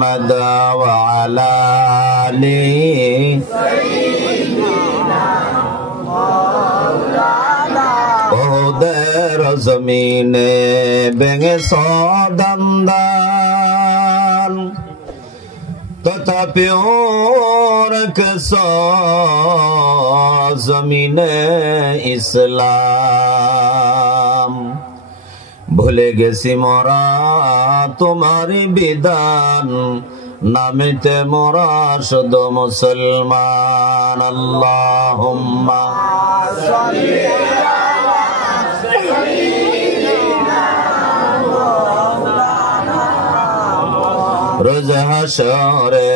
محمد وعلى آل ওদের জমিনে ভেঙে সদান্দান তথাপিও রেখেছ জমিনে ইসলাম। ভুলে গেছি মোরা তোমারি বিধান, নামেতে মোরা শুধু মুসলমান। আল্লাহুম্মা সাল্লি আলা সাইয়্যিদিনা মাওলানা। রোজ হাশরে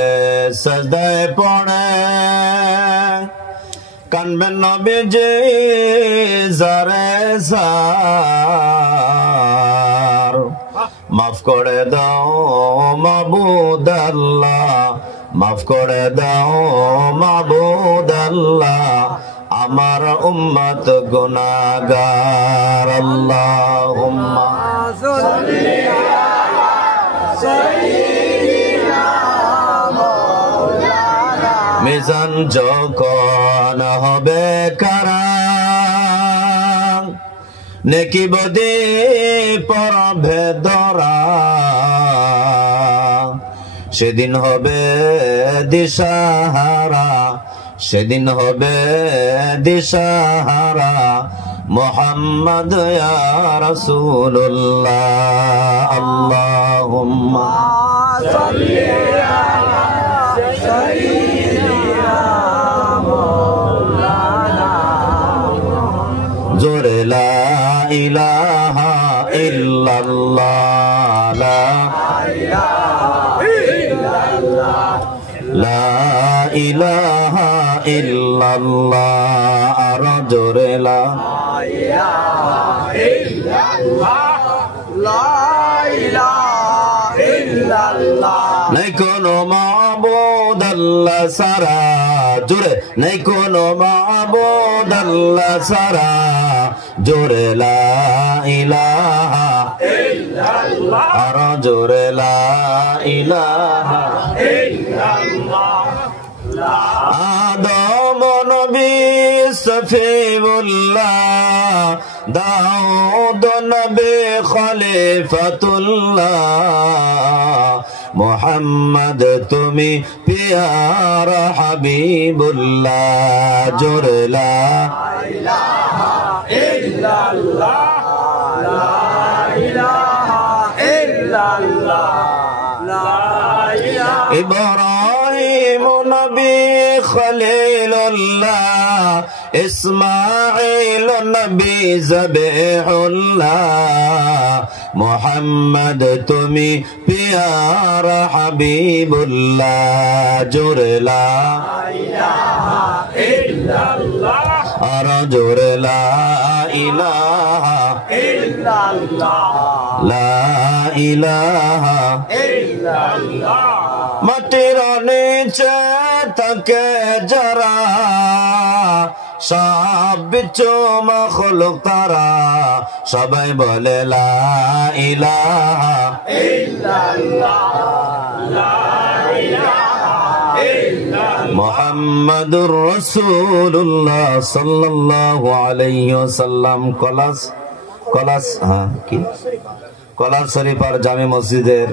সাজদায় পড়ে কানবেন নবীজি জারে জার। মাফ করে দাও মাবুদ আল্লাহ, মাফ করে দাও মাবুদ আল্লাহ, আমার উম্মত গুনাহগার। আল্লাহুম্মা সাল্লি আলা সাইয়্যিদিনা মাওলানা। মিজান যখন হবে কারা, নেকি বদি পরবে ধরা, সেদিন হবে দিশাহারা, সেদিন হবে দিশাহারা। মুহাম্মদ ইয়া রাসূলুল্লাহ। আল্লাহুম্মা সাল্লি আলা সাইয়্যিদিনা মাওলানা। জোরে লা ইলাহা ইল্লাল্লাহ, লা ইলাহা ইল্লাল্লাহ, লা ইলাহা ইল্লাল্লাহ। আর জোরে লা ইলাহা ইল্লাল্লাহ, লা ইলাহা ইল্লাল্লাহ। নাই কোনো মাবুদ আল্লাহ ছাড়া, জোরে নাই কোনো মাবুদ আল্লাহ ছাড়া, জোরে লা ইলাহা ইল্লাল্লাহ, আর জোরে লা ইলাহা ইল্লাল্লাহ। আদম নবী সফিউল্লাহ, দাউদ নবী খলিফাতুল্লাহ, মুহাম্মদ তুমি পিয়ারা হাবিবুল্লাহ। জোরে লা ইলাহা ইল্লাল্লাহ, লা ইলাহা ইল্লাল্লাহ, লা ইলাহা। ইব্রাহিম নবী খলিলুল্লাহ, ইসমাঈল নবী যাবিহুল্লাহ, মুহাম্মদ তুমি পিয়ারা হাবিবুল্লাহ। জোরে লা ইলাহা ইল্লাল্লাহ, আর জোরে লা ইলাহা ইল্লাল্লাহ, লা ইলাহা ইল্লাল্লাহ। মাটির নিচে থাকে যারা, সব বিচ্ছু মাখলুক তারা, সবাই বলে লা ইলাহা ইল্লাল্লাহ, লা ইলাহা ইল্লাল্লাহ। মুহাম্মাদুর রাসূলুল্লাহ সাল্লাল্লাহু আলাইহি ওয়াসাল্লাম। কলাস কি কলার শরীফ আর জামে মসজিদের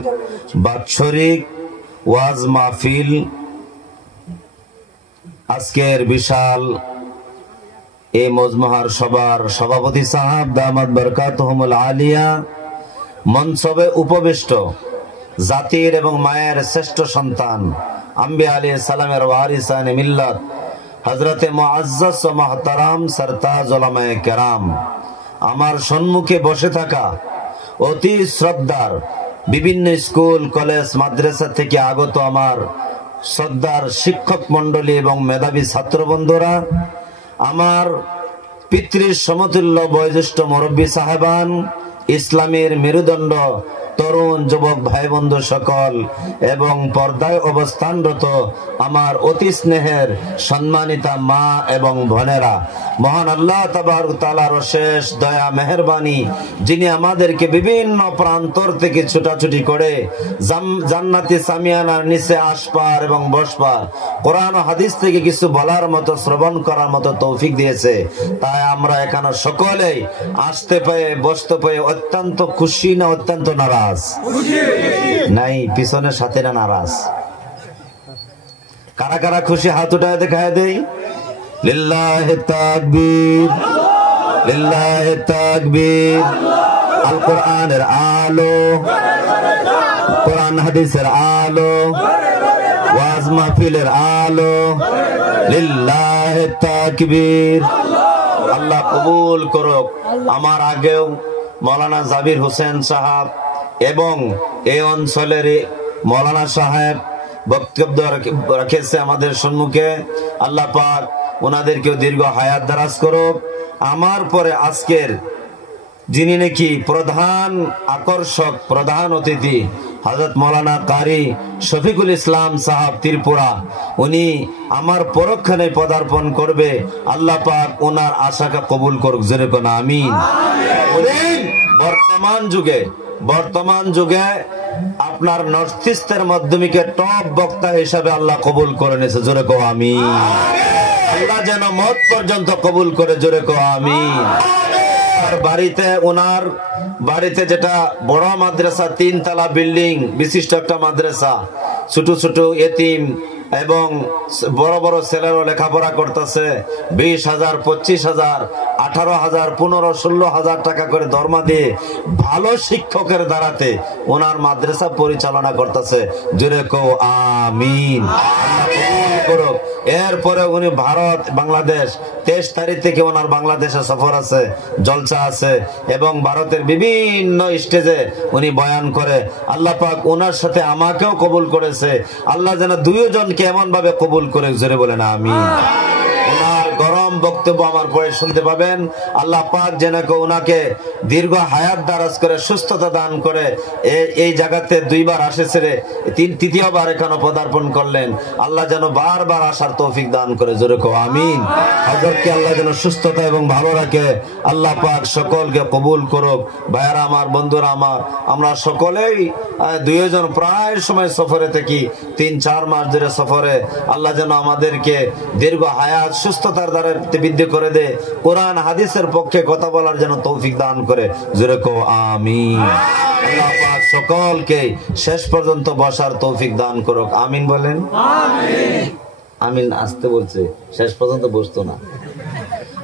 বাৎসরিক ওয়াজ মাহফিল আজকের বিশাল এই মজমহার সবার সভাপতি সাহেব দামাত বরকাতুহুমুল আলিয়া মনসবে উপবিষ্ট জাতির এবং মায়ের শ্রেষ্ঠ সন্তান আম্বিয়া আলাইহিস সালামের ওয়ারিসানে মিল্লাত হযরতে মুআজ্জাজ ও মুহতারাম সরতাজ উলামায়ে কেরাম, আমার সম্মুখে বসে থাকা অতি শ্রদ্ধার বিভিন্ন স্কুল কলেজ মাদ্রাসা থেকে আগত আমার শ্রদ্ধার শিক্ষক মন্ডলী এবং মেধাবী ছাত্র বন্ধুরা, আমার পিতৃ সমতুল্য বয়োজ্যেষ্ঠ মুরব্বী সাহেবান, ইসলামের মেরুদণ্ড তরুণ যুবক ভাই বন্ধু সকল এবং পর্দায় অবস্থানরত আমার অতি স্নেহের সম্মানিতা মা এবং বোনেরা, মহান আল্লাহ তাবারক তাআলার অশেষ দয়া মেহেরবানি, যিনি আমাদেরকে বিভিন্ন প্রান্তর থেকে ছুটাছুটি করে জান্নাতি সামিয়ানার নিচে আসপার এবং বসপার, কোরআন ও হাদিস থেকে কিছু বলার মতো, শ্রবণ করার মতো তৌফিক দিয়েছে। তাই আমরা এখানে সকলেই আসতে পেয়ে বসতে পেয়ে অত্যন্ত খুশি না অত্যন্ত নারাজ? নাই, পিছনের সাথে না নারাজ? কারা কারা খুশি হাত উঠায় দেখায় দেই। লিল্লাহি তাকবীর, লিল্লাহি তাকবীর। আল কোরআনের আলো, কোরআন হাদিসের আলো, ওয়াজ মাহফিলের আলো, লিল্লাহি তাকবীর। আল্লাহ কবুল করুক। আমার আগেও মৌলানা জাবির হোসেন সাহেব এবং এই অঞ্চলের মৌলানা সাহেব বক্তব্য রেখেছে আমাদের সম্মুখে। আল্লাহ পাক ওনাদেরকেও দীর্ঘ হায়াত দারাজ করুক। আমার পরে আজকের যিনি নাকি প্রধান আকর্ষক, প্রধান অতিথি হযরত মাওলানা কারি শফিকুল ইসলাম সাহাব ত্রিপুরা, উনি আমার পরক্ষণে পদার্পণ করবে। আল্লাহ পাক ওনার আশাকে কবুল করুক, জোরে কোন আমিন। বর্তমান যুগে আপনার নর্থ ইস্টের মাধ্যমিকে টপ বক্তা হিসাবে আল্লাহ কবুল করে নিয়েছে, জোরে কো আমিন। আল্লাহ যেন মত পর্যন্ত কবুল করে, জোরে কো আমিন। ওনার বাড়িতে যেটা বড় মাদ্রাসা, 3 তলা বিল্ডিং বিশিষ্ট একটা মাদ্রাসা, ছোট ছোট এতিম এবং বড় বড় ছেলেরা লেখাপড়া করতেছে। 20,000, 25,000, 18,000, 15,000, 16,000 টাকা করে দরমা দিয়ে ভালো শিক্ষকের দ্বারাতে ওনার মাদ্রাসা পরিচালনা করতেছে, জোরে কও আমিন। এরপরে উনি ভারত বাংলাদেশ 23 তারিখ থেকে ওনার বাংলাদেশে সফর আছে, জলসা আছে এবং ভারতের বিভিন্ন স্টেজে উনি বয়ান করে। আল্লাহ পাক ওনার সাথে আমাকেও কবুল করেছে। আল্লাহ যেন দুইজনকে এমন ভাবে কবুল করে, জোরে বলেন আমিন। ওনার গরম বক্তব্য আমার পরে শুনতে পাবেন। আল্লাহ পাক যেন ওনাকে দীর্ঘ হায়াত দারাজ করে, সুস্থতা দান করে। এই জায়গাতে 2 বার আসেছে, তৃতীয়বার এখানে পদার্পণ করলেন। আল্লাহ যেন বারবার আসার তৌফিক দান করে, জোরে কও আমিন। হযরতকে আল্লাহ যেন সুস্থতা এবং ভালো রাখে। আল্লাহ পাক সকলকে কবুল করুক। ভাইয়ারা আমার, বন্ধুরা আমার, আমরা সকলেই 2 জন প্রায় সময় সফরে থাকি, 3-4 মাস ধরে সফরে। আল্লাহ যেন আমাদেরকে দীর্ঘ হায়াত, সুস্থতার দ্বারা বৃদ্ধি করে দে। কোরআন হাদিসের পক্ষে কথা বলার যেন তৌফিক দান করে, জোরে কও আমিন। আল্লাহ পাক সকলকে শেষ পর্যন্ত বসার তৌফিক দান করুক, আমিন বলেন। আমিন। আমিন আসতে বলছে, শেষ পর্যন্ত বসতো না।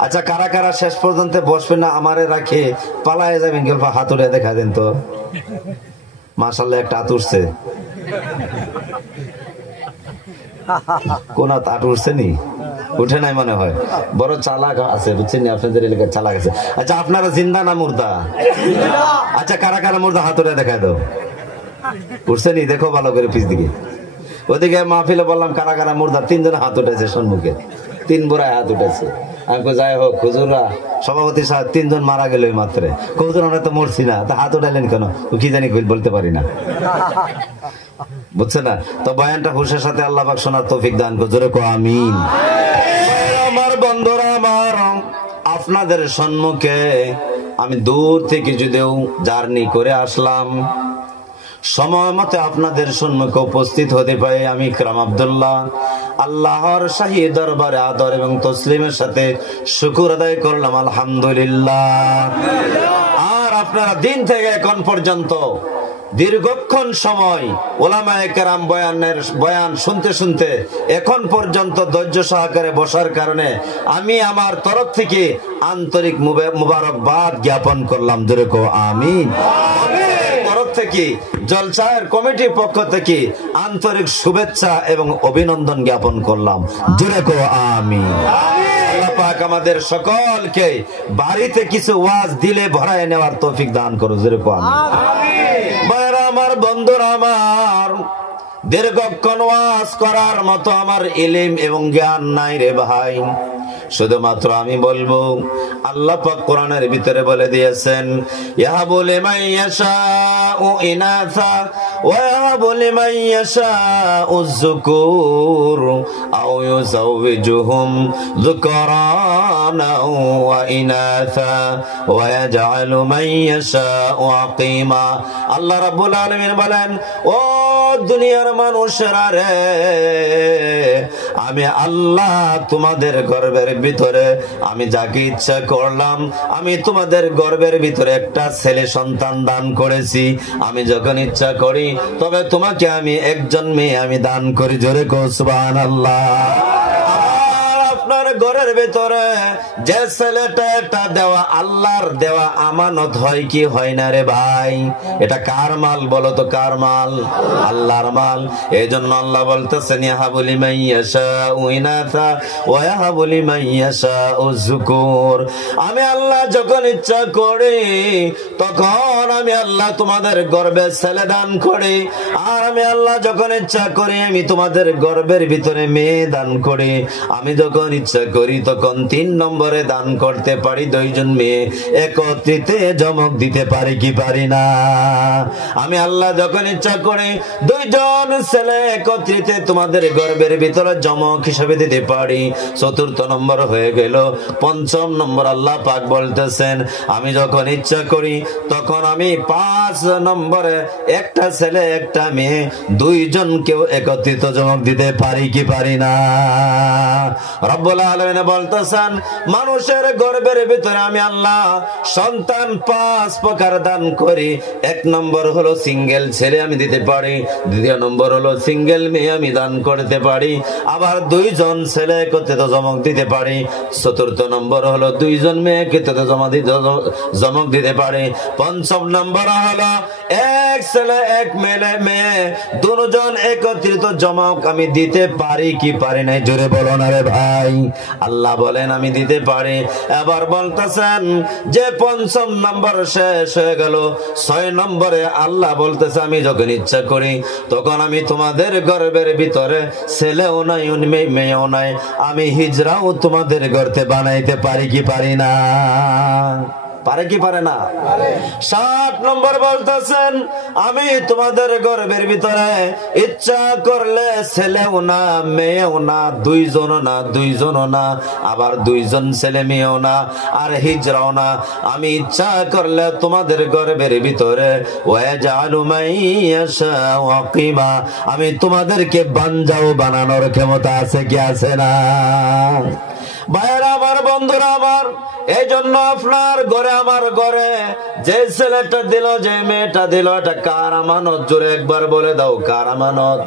আচ্ছা, কারা কারা শেষ পর্যন্ত বসবে না আমারে রাখে পালায় যাবেন, গল্প হাত উঠে দেখা দেন তো। মাশাআল্লাহ, একটা হাত উঠছে। কোন হাত উঠছে নি? উঠে নাই মনে হয়। বড় চালাক আছে, বুঝছেন, আপনাদের এলাকায় চালাক আছে। আচ্ছা, আপনারা জিন্দা না মুর্দা? আচ্ছা, কারা কারা মুর্দা হাত উঠে দেখায় দাও। উঠছে নি? দেখো ভালো করে পিছ দিকে। ওদিকে মাহফিলে বললাম কারা কারা মুর্দা, 3 জন হাত উঠেছে সম্মুখে, 3 বুড়ায় হাত উঠেছে। আমি যাই হোক, হুজুররা সভাপতি সাহেব 3 জন মারা গেল মাত্র। হুজুর আমরা তো মরছি না, তা হাত উঠাইলেন কেন? কি জানি, বলতে পারি না, বুঝছে না তো। বয়ানটা হুশের সাথে আল্লাহ পাক শোনার তৌফিক দান করুন, জোরে কও আমিন। আমার বন্ধুরা আমার, আপনাদের সম্মুখে আমি দূর থেকে যদিও জার্নি করে আসলাম, সময় মতে আপনাদের সম্মুখে উপস্থিত হতে পারে আমি ইকরাম আব্দুল্লাহ আল্লাহর শাহী দরবারে আদর এবং তসলিমের সাথে শুকর আদায় করলাম, আলহামদুলিল্লাহ। আর আপনারা দিন থেকে এখন পর্যন্ত দীর্ঘক্ষণ সময় ওলামায়ে কেরাম বয়ান শুনতে শুনতে এখন পর্যন্ত ধৈর্য সহকারে বসার কারণে আমি আমার তরফ থেকে আন্তরিক মুবারকবাদ জ্ঞাপন করলাম, জোরে কও আমিন। তরফ থেকে জলসার কমিটির পক্ষ থেকে আন্তরিক শুভেচ্ছা এবং অভিনন্দন জ্ঞাপন করলাম, জোরে কও আমিন। আল্লাহ পাক আমাদের সকলকে বাড়িতে কিছু ওয়াজ দিলে ভরায় নেওয়ার তৌফিক দান করো, জোরে কও আমিন। ভাইরা আমার, বন্ধুরা আমার, দীর্ঘক্ষণ ওয়াজ করার মতো আমার ইলম এবং জ্ঞান নাই রে ভাই। শুধুমাত্র আমি বলবো, আল্লাহ পাক কোরআনের ভিতরে বলে দিয়েছেন, ইয়াহাবু লিমান ইয়াশাউ ইনাসা ওয়া ইয়াহাবু লিমান ইয়াশাউ যুকুর আও ইউযাওবিজুহুম যুকরানা ওয়া ইনাসা ওয়া ইয়াজআলু মান ইয়াশাউ আকিমা। আল্লাহ রাব্বুল আলামিন বলেন, ও দুনিয়ার মানুষেরা রে, আমি আল্লাহ তোমাদের গর্ভের ভিতরে আমি যাকে ইচ্ছা করলাম, আমি তোমাদের গর্ভের ভিতরে একটা ছেলে সন্তান দান করেছি। আমি যখন ইচ্ছা করি তবে তোমাকে আমি একজন মেয়ে আমি দান করি। জোরে কও সুবহানাল্লাহ। আপনার ঘরের ভিতরে যে ছেলেটা, এটা দেওয়া আল্লাহর দেওয়া আমানত, হয় কি হয় না রে ভাই? এটা কার মাল বলো তো? কার মাল? আল্লাহর মাল। এই জন্য আল্লাহ বলতেছেন, ইয়াহাবু লিমান ইয়াশাউ ইনাসা ওয়া ইয়াহাবু লিমান ইয়াশাউ যুকুর। আমি আল্লাহ যখন ইচ্ছা করি তখন আমি আল্লাহ তোমাদের গর্ভে ছেলে দান করি, আর আমি আল্লাহ যখন ইচ্ছা করি আমি তোমাদের গর্ভের ভিতরে মেয়ে দান করি। আমি যখন ইচ্ছা করি তখন 3 নম্বরে দান করতে পারি, 2 জন মেয়ে একত্রিত জমক দিতে পারি কি পারি না? আমি আল্লাহ যখন ইচ্ছা করি 2 জন ছেলে একত্রিত তোমাদের গর্ভের ভিতরে জমক হিসেবে দিতে পারি। 4th নম্বর হয়ে গেল। 5ম নম্বর আল্লাহ পাক বলতেছেন, আমি যখন ইচ্ছা করি তখন আমি 5 নম্বরে একটা ছেলে একটা মেয়ে 2 জনকেও একত্রিত জমক দিতে পারি কি পারি না? রব্বুল আলামিন বলতেছেন, মানুষের গর্ভের ভিতরে আমি আল্লাহ সন্তান 5 প্রকার দান করি। 1 নম্বর হলো সিঙ্গেল ছেলে আমি দিতে পারি, 2 নম্বর হলো সিঙ্গেল মেয়ে আমি দান করতে পারি, আবার 2 জন ছেলে একত্রিত জমক দিতে পারি। 4th নম্বর হলো 2 জন মেয়ে একত্রিত জমক দিতে পারি। 5ম নম্বর হলো 1 ছেলে 1 মেয়ে 2 জন একত্রিত জমক আমি দিতে পারি কি পারি না? জোরে বলো না রে ভাই। আল্লাহ বলেন আমি দিতে পারি। এবার বলতেছেন যে 5ম নম্বর শেষ হয়ে গেল, 6 নম্বরে আল্লাহ বলতেছে, আমি যখন ইচ্ছা করি তখন আমি তোমাদের গর্ভের ভিতরে ছেলেও নাই মেয়েও নাই, আমি হিজরাও তোমাদের গর্তে বানাইতে পারি কি পারি না? পারে কি পারে না? 7 নম্বর বলতেছেন, আমি তোমাদের গর্ভের ভিতরে ইচ্ছা করলে ছেলেও না মেয়েও না, 2 জনও না, আবার 2 জন ছেলে মেয়েও না, আর হিজরাও না। আমি ইচ্ছা করলে তোমাদের গর্ভের ভিতরে ওয়াজআলু মান ইয়াশাউ আকিমা, আমি তোমাদেরকে বানজাও বানানোর ক্ষমতা আছে কি আছে না? ভাইরা আমার, বন্ধুরা আমার, এই জন্য আপনার ঘরে আমার ঘরে যে ছেলেটা দিল যে মেয়েটা দিল, এটা কার আমানত? জোরে একবার বলে দাও, কার আমানত?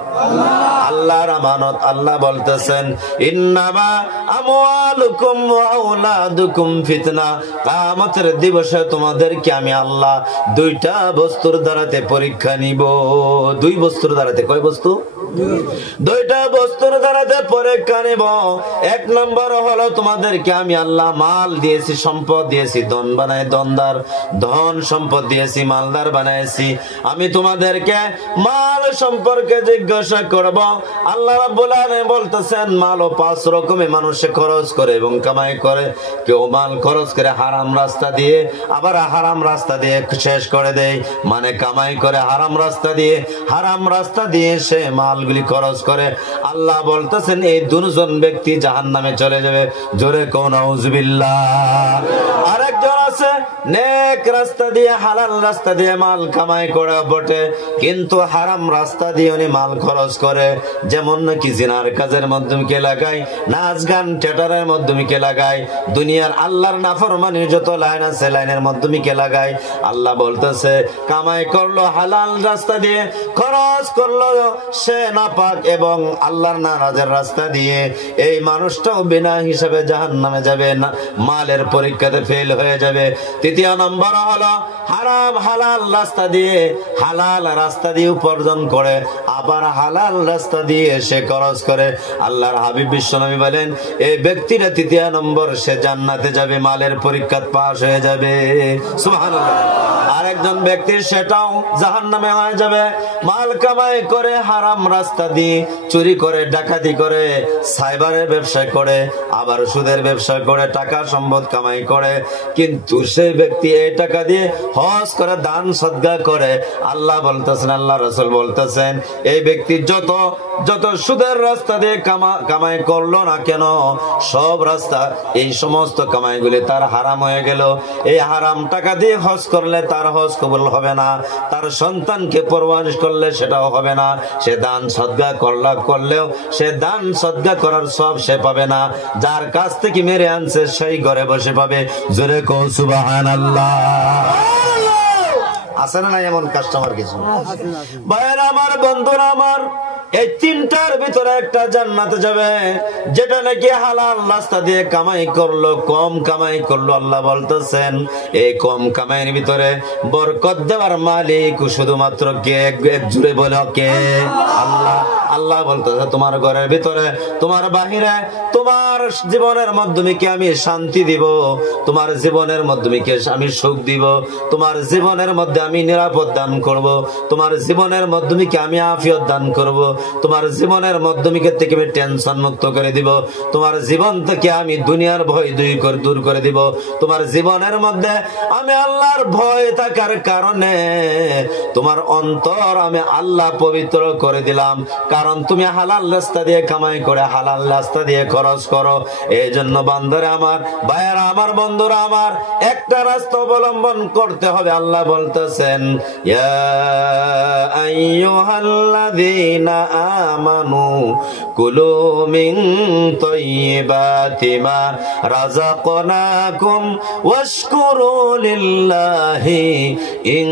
আল্লাহর আমানত। আল্লাহ বলতেছেন, ইন্নামা আমওয়ালুকুম ওয়া আওলাদুকুম ফিতনা। কিয়ামতের দিবসে তোমাদেরকে আমি আল্লাহ 2টা বস্তুর দ্বারাতে পরীক্ষা নিব। 2 বস্তুর দ্বারাতে। কয় বস্তু? 2টা বস্তুর দ্বারাতে পরীক্ষা নিব। 1 নম্বর হলো তোমাদেরকে আমি আল্লাহ মাল দিয়েছি, সম্পদ দিয়েছি, ধন বানাই দনদার, ধন সম্পদ দিয়েছি, মালদার বানাইছি। আমি তোমাদেরকে মাল সম্পর্কে জিজ্ঞাসা করব। আল্লাহ রাব্বুল আলামিন বলতেছেন, মালও 5 রকমে মানুষে খরচ করে এবং কামাই করে। কেউ মাল খরচ করে হারাম রাস্তা দিয়ে, আবার হারাম রাস্তা দিয়ে শেষ করে দেয়, মানে কামাই করে হারাম রাস্তা দিয়ে, হারাম রাস্তা দিয়ে সে মালগুলি খরচ করে। আল্লাহ বলতেছেন, এই 2 জন ব্যক্তি জাহান্নামে চলে যাবে। জোরে কোন নাউজুবিল্লাহ। আরেকজন আছে নেক রাস্তা দিয়ে, হালাল রাস্তা দিয়ে মাল কামাই করে বটে, কিন্তু হারাম রাস্তা দিয়ে উনি মাল খরচ করে। যেমন নাকি জিনার কাজের মাধ্যমে কে লাগায়, নাচ গান থিয়েটারের মাধ্যমে কে লাগায়, দুনিয়ার আল্লাহর নাফরমানির যত লাইন আছে লাইনের মাধ্যমে কে লাগায়। আল্লাহ বলতেছে, কামাই করলো হালাল রাস্তা দিয়ে, খরচ করলো সে নাপাক এবং আল্লাহর নারাজের রাস্তা দিয়ে, এই মানুষটাও বিনা হিসাবে জাহান্নামে যাবে, মালের পরীক্ষাতে ফেল হয়ে যাবে। 3য় নম্বর হলো হারাম হালাল রাস্তা দিয়ে, হালাল রাস্তা দিয়ে উপার্জন করে, আবার হালাল রাস্তা দিয়ে সে খরচ করে। আল্লাহর হাবিব বিশ্বনবী বলেন, এই ব্যক্তিরা 3য় নম্বর, সে জান্নাতে যাবে, মালের পরীক্ষা পাস হয়ে যাবে। সুবহানাল্লাহ। আরেকজন ব্যক্তি সেটাও জাহান্নামে হয়ে যাবে। মাল কামাই করে হারাম রাস্তা দিয়ে চুরি করে, ডাকাতি করে, সাইবারের ব্যবসা করে, আবার সুদের ব্যবসা করে টাকা সম্পদ কামাই করে, কিন্তু সেই ব্যক্তি এই টাকা দিয়ে হজ করে, দান সদকা করে। আল্লাহ বলতেছেন, আল্লাহ রাসূল বলতেছেন, এই ব্যক্তি যত যত সুদের রাস্তা দিয়ে কামাই করলো না কেন, সব রাস্তা, এই সমস্ত কামাইগুলি তার হারাম হয়ে গেল। এই হারাম টাকা দিয়ে হজ করলে তার হজ কবুল হবে না, তার সন্তানকে পরওয়ারিশ করলে সেটাও হবে না, সে দান সদকা করলেও সে দান সদকা করার সব সে পাবে না, যার কাছ থেকে মেরে আনছে সেই ঘরে বসে পাবে। জোরে কও সুবহানাল্লাহ। আছে না এমন কাস্টমার কিছু? ভাইরা আমার, বন্ধুরা আমার, এই তিনটার ভিতরে একটা জান্নাতে যাবে, যেটা নাকি হালাল রাস্তা দিয়ে কামাই করলো, কম কামাই করলো। আল্লাহ বলতেছেন, এই কম কামাইয়ের ভিতরে বরকত দেওয়ার মালিক শুধুমাত্র কে? এক জুড়ে বলো কে? আল্লাহ। আল্লাহ বলতেছে, তোমার ঘরের ভিতরে, তোমার বাহিরে, তোমার জীবনের মাধ্যমে কি আমি শান্তি দিব, তোমার জীবনের মাধ্যমে কি আমি সুখ দিব, তোমার জীবনের মধ্যে আমি নিরাপদ দান করব, তোমার জীবনের মাধ্যমে কি আমি আফিয়ত দান করব, তোমার জীবনের মাধ্যমে থেকে আমি টেনশন মুক্ত করে দিব, তোমার জীবন থেকে আমি দুনিয়ার ভয় দূর করে দিব। তোমার জীবনের মধ্যে আমি আল্লাহর ভয় থাকার কারণে তোমার অন্তর আমি আল্লাহ পবিত্র করে দিলাম, কারণ তুমি হালাল রাস্তা দিয়ে কামাই করে হালাল রাস্তা দিয়ে খরচ করো। এই জন্য বান্দারে আমার, ভাইয়ারা আমার, বন্ধুরা আমার, একটা রাস্তা অবলম্বন করতে হবে। আল্লাহ বলতেছেন, ইয়া আইয়ুহাল্লাযীনা আমানু কুলু মিন তাইয়্যিবাতি মা রাযাকনাকুম ওয়াশকুরু লিল্লাহি ইন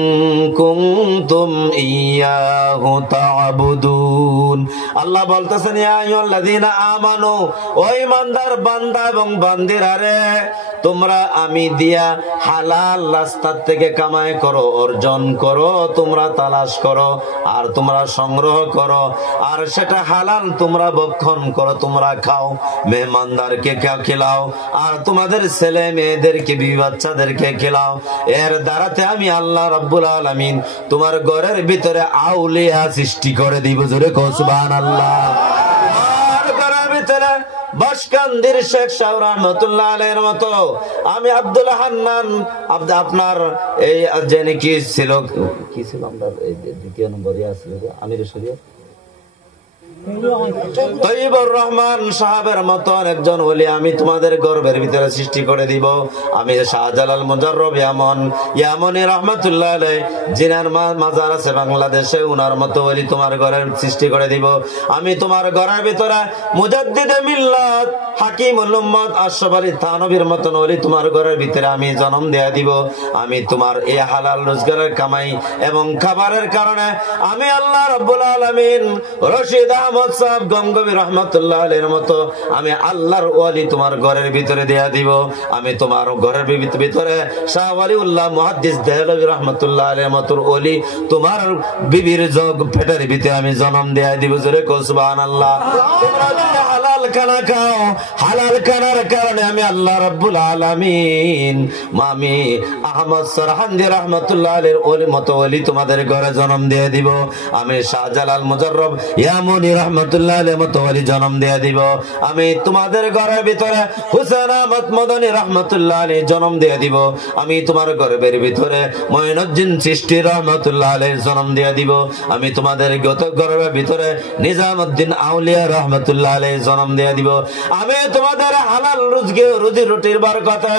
কুনতুম ইয়্যাহু তা'বুদুন। আল্লাহ বলতেছেন, ইয়া আইয়ুহাল্লাযীনা আমানু, ও ঈমানদার বান্দা এবং বান্দিরা রে, তোমরা আমি দিয়া হালাল রাস্তা থেকে কামাই করো, অর্জন করো, তোমরা তালাশ করো, আর তোমরা সংগ্রহ করো, আর সেটা হালাল তোমরা ভক্ষণ করো, তোমরা খাও, মেহমানদারকে খেলাও, আর তোমাদের ছেলে মেয়েদেরকে, বিবি বাচ্চাদেরকে খেলাও। এর দ্বারাতে আমি আল্লাহ রাব্বুল আলামিন তোমার ঘরের ভিতরে আউলিয়া সৃষ্টি করে দিব। জোরে কও সুবহানাল্লাহ। আর ঘরের ভিতরে বাসকান্দির শেখ সাহেব রহমতুল্লাহ আলাইহির মতো আমি আব্দুল হান্নান, আপনার এই জেনে কি ছিল, আমরা দ্বিতীয় নম্বরে আসছিল আমির শরীয়ত তৈয়বুর রহমান সাহাবের মতন একজন ওলি আমি তোমাদের গর্বের ভিতরে সৃষ্টি করে দিব। আমি শাহজালাল মুজাররব ইয়ামনি রহমাতুল্লাহ আলাইহি, জিনার মাজার আছে বাংলাদেশে, উনার মতো ওলি তোমার ঘরের সৃষ্টি করে দিব। আমি তোমার ঘরের ভিতরে মুজাদ্দিদে মিল্লাত হাকিমুল উম্মত আশরাফ আলী থানভীর মতন ওলি তোমার ঘরের ভিতরে আমি জন্ম দেয়া দিব। আমি তোমার এই হালাল রোজগারের কামাই এবং খাবারের কারণে আমি আল্লাহ রাব্বুল আলামিন রশিদ আহমদ সাহেব গঙ্গবী রহমতুল্লাহ আলাইহির মতো আমি আল্লাহর ওয়ালি তোমার ঘরের ভিতরে দেয়া দিব। আমি তোমার ঘরের ভিতরে শাহ ওয়ালিউল্লাহ মুহাদ্দিস দেহলভী রহমতুল্লাহ আলাইহির মতো ওলি তোমার বিবির পেটের ভিতরে আমি জন্ম দেয়া দিব। জোরে কও সুবহানাল্লাহ। তোমরা যদি হালাল খানা খাও, হালাল খানার কারণে আমি আল্লাহ রাব্বুল আলামিন আমি আহমদ সরহান্দি রহমতুল্লাহ আলাইহির ওলি মতো ওলি তোমাদের ঘরে জন্ম দিয়ে দিব। আমি শাহজালাল মুজাররব ইয়ামনি রহমতুল্লাহ আলাইহির মতো ওলি জন্ম দিয়ে দিব। আমি তোমাদের ঘরের ভিতরে হুসেন আহমদ মদনী রহমতুল্লাহ আলাইহি জন্ম দিয়ে দিব। আমি তোমার ঘরের ভিতরে মঈনুদ্দিন চিশতি রহমতুল্লাহ আলাইহি জন্ম দিয়ে দিব। আমি তোমাদের ঘরের ভিতরে নিজামউদ্দিন আউলিয়া রহমতুল্লাহ আলাইহি জন্ম দিয়ে দিব। আমি তোমাদের হালাল রুজি রুটির বরকতে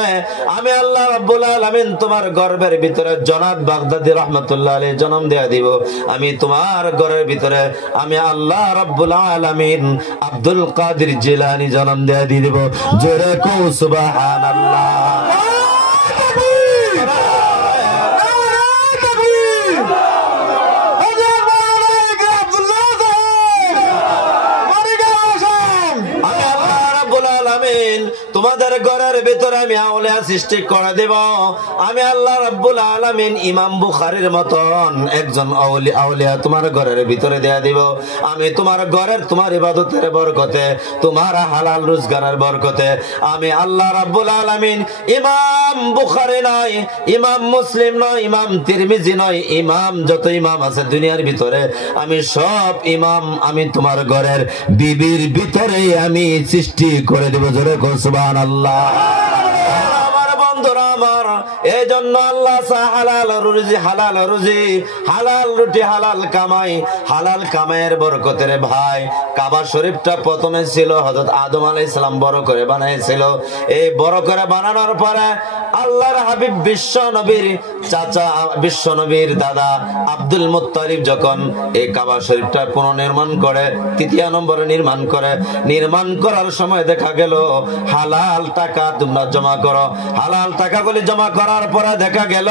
আমি আল্লাহ রাব্বুল আলামিন তোমার গর্বের ভিতরে জনাব বাগদাদী রহমতুল্লাহ আলাইহি জন্ম দিয়ে দিব। আমি তোমার ঘরের ভিতরে আমি আল্লাহ রাব্বুল আলামিন আব্দুল কাদের জিলানী জন্ম দিয়ে দিব। জোরে কও সুবহানাল্লাহ। তোমাদের ঘরের ভিতরে আমি আউলিয়া সৃষ্টি করে দেব। আমি আল্লাহ রাব্বুল আলামিন ইমাম বুখারীর মতন একজন আউলিয়া তোমার ঘরের ভিতরে দেয়া দিব। আমি তোমার ঘরের তোমার ইবাদতের বরকতে, তোমার হালাল রোজগারের বরকতে আমি আল্লাহ রাব্বুল আলামিন ইমাম বুখারী নয়, ইমাম মুসলিম নয়, ইমাম তিরমিজি নয়, ইমাম যত ইমাম আছে দুনিয়ার ভিতরে আমি সব ইমাম আমি তোমার ঘরের বিবির ভিতরে আমি সৃষ্টি করে দেব। জোরে কও সুবহানাল্লাহ। আমার বন্ধুরা আমার, এই জন্য আল্লাহ হালাল রুজি, হালাল রুজি, হালাল রুটি, হালাল কামাই, হালাল কামাইয়ের বরকতের ভাই কাবা শরীফটা প্রথমে ছিল হযরত আদম আলাইহিস সালাম বড় করে বানাইছিল। এই বড় করে বানানোর পরে আল্লাহর হাবিব বিশ্ব নবীর চাচা, বিশ্ব নবীর দাদা আব্দুল মুত্তালিব যখন এই কাবা শরীফটা পুনর্নির্মাণ করে, তৃতীয় নম্বরে নির্মাণ করার সময় দেখা গেল হালাল টাকা তোমরা জমা করো। হালাল টাকাগুলি জমা করার পরে দেখা গেল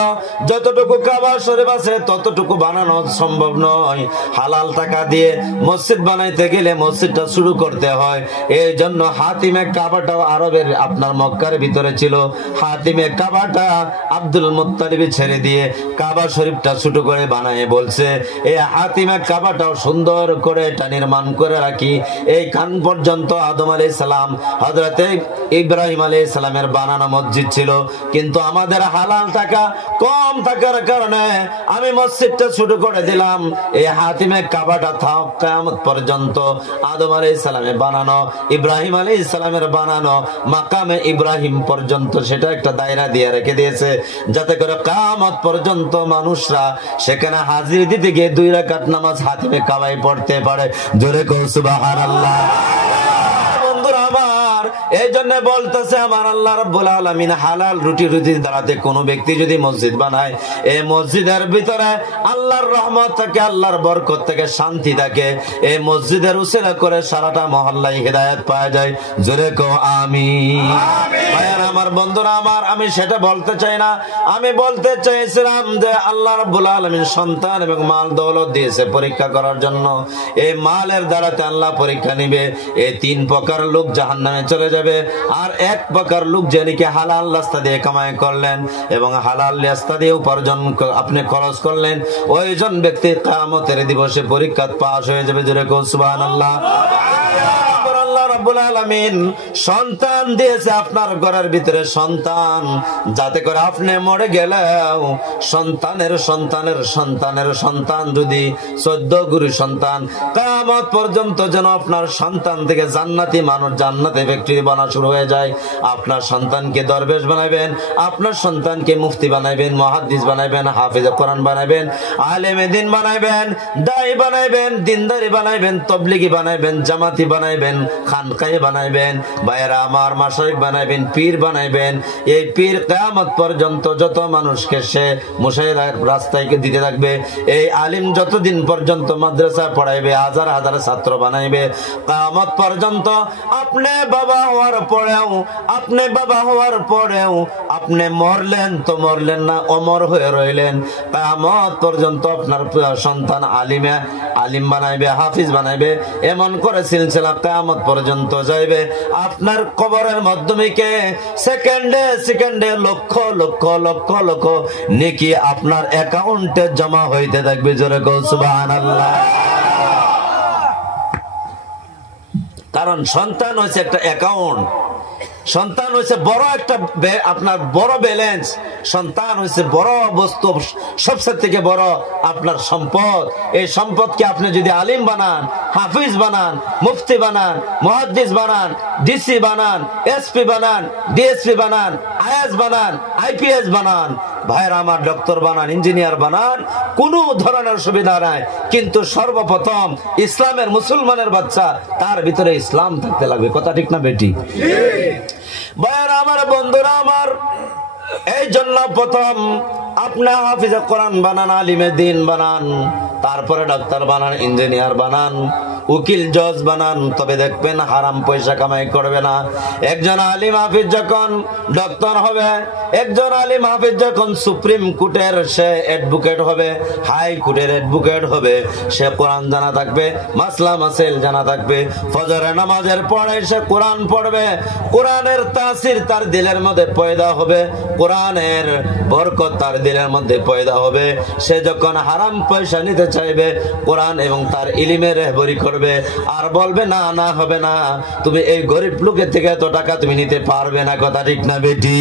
যতটুকু কাবা শরীফ আছে ততটুকু বানানো সম্ভব নয়। হালাল টাকা দিয়ে মসজিদ বানাইতে গেলে মসজিদটা শুরু করতে হয়। এই জন্য হাতিমে কাবাটাও আরবের আপনার মক্কার ভিতরে ছিল। হাতিমে কাবাটা আব্দুল মুত্তালিব ছেড়ে দিয়ে কাবা শরীফটা ছোট করে বানায় বলছে এই হাতিমে কাবাটাও সুন্দর করে এটা নির্মাণ করে রাখি। এই খান পর্যন্ত আদম আলাইহিস সালাম, হযরত ইব্রাহিম আলাইহিস সালামের বানানো মসজিদ ছিল, কিন্তু আমাদের হালাল টাকা কম থাকার কারণে আমি মসজিদটা ছোট করে দিলাম। এই হাতিমে কাবাটা থাক কিয়ামত পর্যন্ত আদম আলাইহিস সালামের বানানো, ইব্রাহিম আলাইহিস সালামের বানানো মাকামে ইব্রাহিম পর্যন্ত সেটা একটা দায়রা দিয়ে রেখে দিয়েছে, যাতে করে কিয়ামত পর্যন্ত মানুষরা সেখানে হাজির দিতে গিয়ে 2 রাকাত নামাজ হাতিমে কাবায় পড়তে পারে। জোরে কও সুবহানাল্লাহ। বন্ধুরা আমার, এই জন্য বলতেছে আমার আল্লাহ রাব্বুল আলামিন হালাল রুটি দ্বারাতে কোন ব্যক্তি যদি মসজিদ বানায়, এই মসজিদের ভিতরে আল্লাহর রহমত থাকে, আল্লাহর বরকত থাকে, শান্তি থাকে। এই মসজিদের উসিলা করে সারাটা মহল্লায় হিদায়াত পাওয়া যায়। জোরে কও আমিন। ভাইয়ার আমার, বন্ধুরা আমার, আমি সেটা বলতে চাই না। আমি বলতে চাইছিলাম যে আল্লাহ রাব্বুল আলামিন সন্তান এবং মাল দৌলত দিয়েছে পরীক্ষা করার জন্য। এই মালের দ্বারাতে আল্লাহ পরীক্ষা নিবে। এই 3 প্রকার লোক জাহান্নামে চলে যাবে, আর 1 প্রকার লোক যিনি হালাল রাস্তা দিয়ে কামাই করলেন এবং হালাল রাস্তা দিয়ে উপার্জন আপনি খরচ করলেন, ওইজন ব্যক্তি কিয়ামতের দিবসে পরীক্ষা পাস হয়ে যাবে। জোরে কও সুবহানাল্লাহ। রাব্বুল আলামিন সন্তান দিয়েছে আপনার ঘরের ভিতরে সন্তান, যাতে করে আপনি মরে গেলেও সন্তানের সন্তানের সন্তানের সন্তান যদি 14 গুরু সন্তান কিয়ামত পর্যন্ত যেন আপনার সন্তান থেকে জান্নাতি মানুষ, জান্নাতে ব্যক্তি বানা শুরু হয়ে যায়। আপনার সন্তানকে দরবেশ বানাবেন, আপনার সন্তানকে মুফতি বানাবেন, মুহাদ্দিস বানাবেন, হাফেজে কোরআন বানাবেন, আলেমে দ্বীন বানাবেন, দাঈ বানাবেন, দিনদারি বানাবেন, তাবলীগী বানাবেন, জামাতি বানাবেন, খানকাহ বানাইবেন, ভাইয়েরা আমার মাশাইখ বানাইবেন, পীর বানাইবেন। এই পীর কিয়ামত পর্যন্ত যত মানুষকে সে মুশাইর রাস্তায় দিতে থাকবে। এই আলিম যতদিন পর্যন্ত মাদ্রাসা পড়াইবে, হাজার হাজার ছাত্র বানাইবে, কিয়ামত পর্যন্ত আপনি বাবা হওয়ার পরেও আপনি মরলেন তো মরলেন না, অমর হয়ে রইলেন। কিয়ামত পর্যন্ত আপনার সন্তান আলিম বানাইবে, হাফিজ বানাইবে, এমন করে সিলসিলা কিয়ামত পর্যন্ত যাইবে। আপনার কবরের মাধ্যমে সেকেন্ডে লক্ষ লক্ষ লক্ষ লক্ষ নেকি আপনার অ্যাকাউন্টে জমা হইতে থাকবে। জোরে কও সুবহানাল্লাহ। কারণ সন্তান হচ্ছে একটা অ্যাকাউন্ট, সন্তান হচ্ছে বড় একটা আপনার বড় ব্যালেন্স, সন্তান হচ্ছে বড় বস্তু, সবচেয়ে থেকে বড় আপনার সম্পদ। এই সম্পদকে আপনি যদি আলিম বানান, হাফিজ বানান, মুফতি বানান, মুহাদ্দিস বানান, ডিসি বানান, এসপি বানান, ডিএসপি বানান, আইএস বানান, আইপিএস বানান, ভাইরা আমার ডক্টর বানান, ইঞ্জিনিয়ার বানান, কোনো ধরনের সুবিধা নাই। কিন্তু সর্বপ্রথম ইসলামের মুসলমানের বাচ্চা, তার ভিতরে ইসলাম থাকতে লাগবে। কথা ঠিক না বেটি? ভাইরা আমার, বন্ধুরা আমার, এই জন্য প্রথম আপনি হাফিজে কোরআন বানান, আলিমে দ্বীন বানান, তারপরে ডাক্তার বানান, ইঞ্জিনিয়ার বানান, উকিল জজ বানান, তবে দেখবেন হারাম পয়সা কামাই করবে না। একজন আলিম হাফিজ যখন ডক্টর হবে, একজন আলিম হাফিজ যখন সুপ্রিম কোর্টের সে অ্যাডভোকেট হবে, হাই কোর্টের অ্যাডভোকেট হবে, সে কোরআন জানা থাকবে, মাসলা মাসাইল জানা থাকবে। ফজরের নামাজের পরে সে কোরআন পড়বে, কোরআনের তাসির তার দিলের মধ্যে পয়দা হবে, কোরআনের বরকত তার দিলের মধ্যে পয়দা হবে। সে যখন হারাম পয়সা নিতে চাইবে, কোরআন এবং তার ইলমে রেহবরি করবে, আর বলবে না না হবে না, তুমি এই গরিব লোকের থেকে এত টাকা তুমি নিতে পারবে না। কথা ঠিক না বেটি?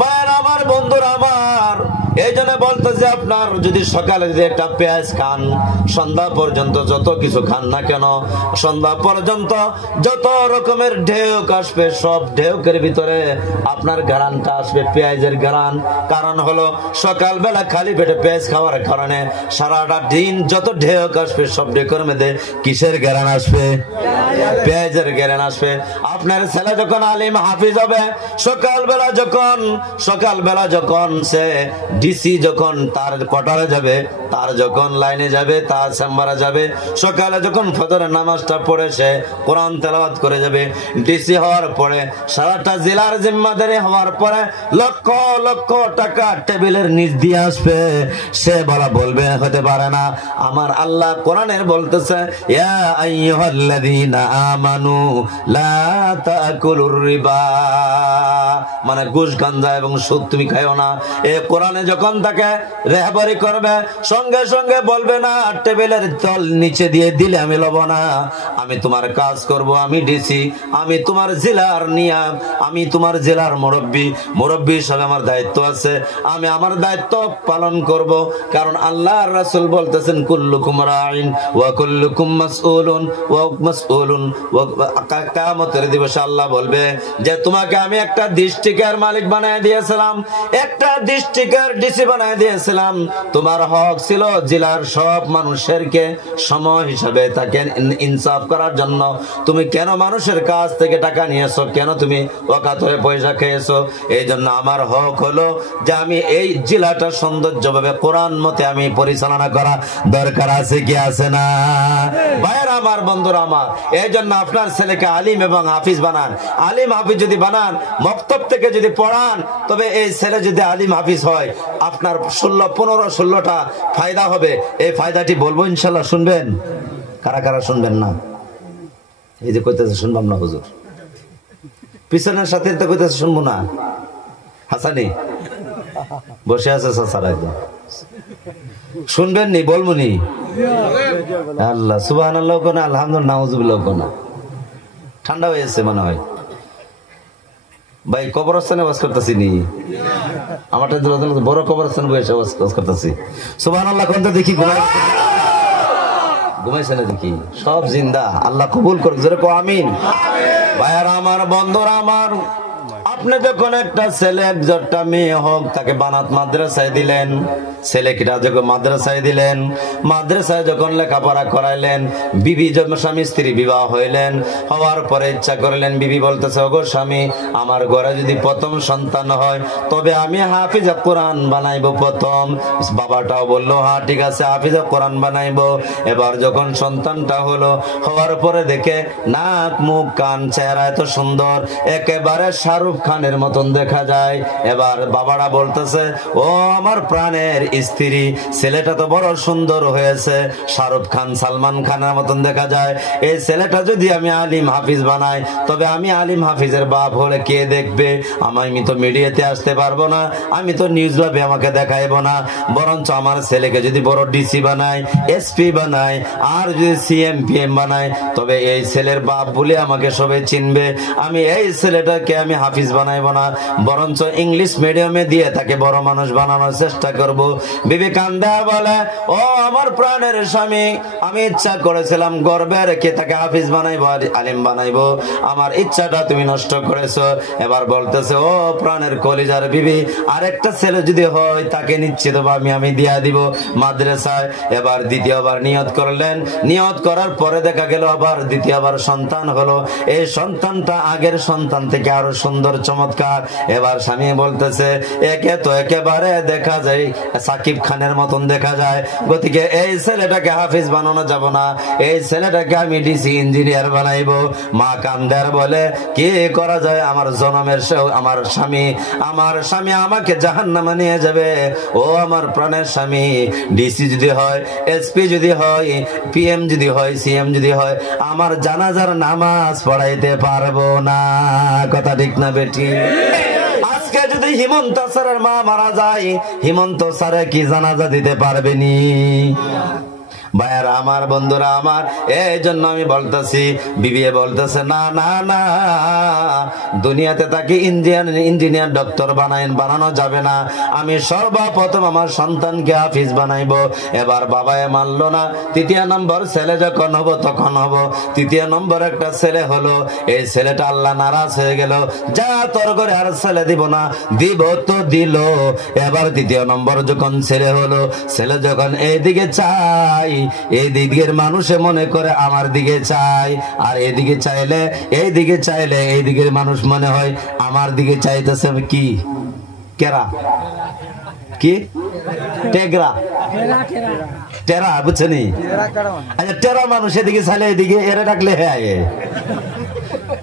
ভাইরা আমার, বন্ধুরা আমার, এই জন্য বলতে যে আপনার যদি সকালে যদি একটা পেঁয়াজ খান, সন্ধ্যা পর্যন্ত যত কিছু খান না কেন, সন্ধ্যা পর্যন্ত যত রকমের ঢেউ আসবে, সব ঢেউকের ভিতরে আপনার গারানটা আসবে পেঁয়াজের গারান। কারণ হলো সকালবেলা খালি পেটে পেঁয়াজ খাওয়ার কারণে সারাটা দিন যত ঢেউ আসবে সব ঢেউকের মধ্যে কিসের গারান আসবে? পেঁয়াজের গারান আসবে। আপনার ছেলে যখন আলিম হাফিজ হবে, সকালবেলা যখন সে ডিসি যখন তার কোয়ার্টারে যাবে, তার যখন লাইনে যাবে, তার চেম্বারে যাবে, সকালে যখন ফজরের নামাজটা পড়ে সে কোরআন তেলাওয়াত করে যাবে, ডিসি হওয়ার পরে সারাটা জেলার জিম্মাদারি হওয়ার পরে লক্ষ লক্ষ টাকা টেবিলের নিচ দিয়ে আসবে। সে বলবে হতে পারে না, আমার আল্লাহ কোরআনের বলতেছে, ইয়া আইয়ুহাল্লাযীনা আমানু লা তাকুলুর রিবা, মানে ঘুষ গাঞ্জা এবং সুদ তুমি খাইও না। এ কোরআনে যখন তাকে রেহবরি করবে, সঙ্গে সঙ্গে বলবে না টেবিলের তল নিচে দিয়ে দিলে আমি লব না, আমি তোমার কাজ করব, আমি ডিসি, আমি তোমার জেলার নিয়াম, আমি তোমার জেলার মুরব্বী হিসাবে আমার দায়িত্ব আছে, আমি আমার দায়িত্ব পালন করব। কারণ আল্লাহর রাসূল বলতেছেন, কুল্লুকুম রাইন ওয়া কুল্লুকুম মাসউলুন কিয়ামতের দিবসে আল্লাহ বলবে যে তোমাকে আমি একটা ডিস্ট্রিক্টের মালিক বানায় দিয়েছিলাম, একটা ডিস্ট্রিক্টের ডিসি বানায় দিয়েছিলাম, তোমার হক ছিল জেলার সব মানুষেরকে সম হিসাবে তাকে ইনসাফ করার জন্য। তুমি কেন মানুষের কাছ থেকে টাকা নিয়েছো? কেন তুমি ওকাতরে পয়সা খেয়েছো? এই জন্য আমার হক হলো যে আমি এই জেলাটা সৌন্দর্যভাবে কোরআন মতে আমি পরিচালনা করা দরকার আছে কি আছে না? ভাইয়েরা আমার, বন্ধুরা আমার, এই জন্য আপনার ছেলেকে আলিম এবং হাফিজ বানান। আলিম হাফিজ যদি বানান, মক্তব থেকে যদি পড়ান, তবে এই ছেলে যদি আলিম হাফিজ হয়, আপনার 16টা ফায়দা হবে। এই ফায়দাটি বলবো ইনশাল্লাহ, শুনবেন? কারা কারা শুনবেন না? এই যে কইতেছে শুনবাম না হুজুর, পিছনের সাথে তো কইতেছে শুনবো না। হাসানি বসে আছে সারা, একদম শুনবেন নি? বলবো নি? আল্লাহ সুবহানাল্লাহ কোনা, আলহামদুলিল্লাহ, নাউজুবিল্লাহ কোনা। ঠান্ডা হয়েছে মনে হয়। ভাই কবরস্থানে বাস করতেছি নি, আমারটা বড় কবরস্থানে বসে বাস করতেছি। সুবহানাল্লাহ কোনটা দেখি, ঘুমাইছে না দেখি, সব জিন্দা। আল্লাহ কবুল করুক, জোরে কও আমিন। ভাইয়ারা আমার, বন্ধুরা আমার, আপনি যখন একটা ছেলে একটা মেয়ে হোক তাকে বানাত মাদ্রাসায় দিলেন, ছেলেকে যখন মাদ্রাসায় দিলেন, মাদ্রাসায় যখন লেখাপড়া করাইলেন, বিবি যখন স্বামী স্ত্রী বিবাহ হইলেন, হওয়ার পরে ইচ্ছা করলেন, বিবি বলতেছে, ওগো স্বামী, আমার ঘরে যদি প্রথম সন্তান হয় তবে আমি হাফিজে কোরআন বানাইবো প্রথম। বাবাটাও বললো হ্যাঁ ঠিক আছে, হাফিজে কোরআন বানাইবো। এবার যখন সন্তানটা হলো, হওয়ার পরে দেখে নাক মুখ কান চেহারা এত সুন্দর, একেবারে শাহরুখ খানের মতন দেখা যায়। এবার বাবারা বলতেছে, ও আমার প্রাণের স্ত্রী, ছেলেটা তো বড় সুন্দর হয়েছে, শাহরুখ খান সালমান খানের মতন দেখা যায়। এই ছেলেটা যদি আমি আলিম হাফিজ বানাই, তবে আমি আলিম হাফিজের বাপ হলে কে দেখবে? আমি তো মিডিয়াতে আসতে পারবো না, আমি তো নিউজ লাভে আমাকে দেখাইবো না। বরঞ্চ আমার ছেলেকে যদি বড় ডিসি বানাই, এসপি বানাই, আর যদি সিএম পিএম বানাই, তবে এই ছেলের বাপ বলে আমাকে সবাই চিনবে। আমি এই ছেলেটাকে আমি হাফিজ বানাইবো না, বরঞ্চ ইংলিশ মিডিয়ামে দিয়ে তাকে বড় মানুষ বানানোর চেষ্টা করব। বিবেকানন্দ বলে, ও আমার প্রাণের স্বামী, আমি ইচ্ছা করেছিলাম গর্বে রেখে তাকে হাফিজ বানাইবো, আলিম বানাইবো, আমার ইচ্ছাটা তুমি নষ্ট করেছো। এবার বলতেছে, ও প্রাণের কলিজার বিবি, আরেকটা ছেলে যদি হয় তাকে নিশ্চিত আমি দিয়া দিব মাদ্রাসায়। এবার দ্বিতীয়বার নিয়ত করলেন, নিয়ত করার পরে দেখা গেল আবার দ্বিতীয়বার সন্তান হলো। এই সন্তানটা আগের সন্তান থেকে আরো সুন্দর চমৎকার। এবার স্বামী বলতেছে একে তো একেবারে দেখা যায় সাকিব খানের মতন দেখা যায়, গতিকে এই ছেলেটাকে হাফিজ বানানো যাব না, এই ছেলেটাকে আমি ডিসি ইঞ্জিনিয়ার বানাইবো। মা কান্দার বলে কি করা যায়, আমার জনমের আমার স্বামী আমাকে জাহান্নামে নিয়ে যাবে। ও আমার প্রাণের স্বামী, ডিসি যদি হয়, এসপি যদি হয়, পিএম যদি হয়, সিএম যদি হয়, আমার জানাজার নামাজ পড়াইতে পারবো না। কথা ঠিক না বেটি? আজকে যদি হিমন্ত স্যারের মা মারা যায়, হিমন্ত স্যারে কি জানাজা দিতে পারবেনি? ভাইয়ারা আমার, বন্ধুরা আমার, এই জন্য আমি বলতেছি, বিবিএ বলতেছে না না না, দুনিয়াতে তাকে ইঞ্জিনিয়ার ডক্টর বানানো যাবে না, আমি সর্বপ্রথম আমার সন্তানকে হাফিজ বানাইবো। এবার বাবায় মানলো না। তৃতীয় নম্বর ছেলে যখন হবো তখন হবো। তৃতীয় নম্বর একটা ছেলে হলো, এই ছেলেটা আল্লাহ নারাজ হয়ে গেল, যা তোর করে আর ছেলে দিব না, দিব তো দিল। এবার তৃতীয় নম্বর যখন ছেলে হলো, ছেলে যখন এইদিকে চাই, এই দিকের মানুষে মনে করে আমার দিকে চাই, আর এইদিকে চাইলে এই দিকের মানুষ মনে হয় আমার দিকে চাইতেছে। কি কেরা কি টেগরা টেরা বুঝছেনি? আচ্ছা, টেরা মানুষ এদিকে চাইলে এদিকে এরে ডাকলে হে আয়ে,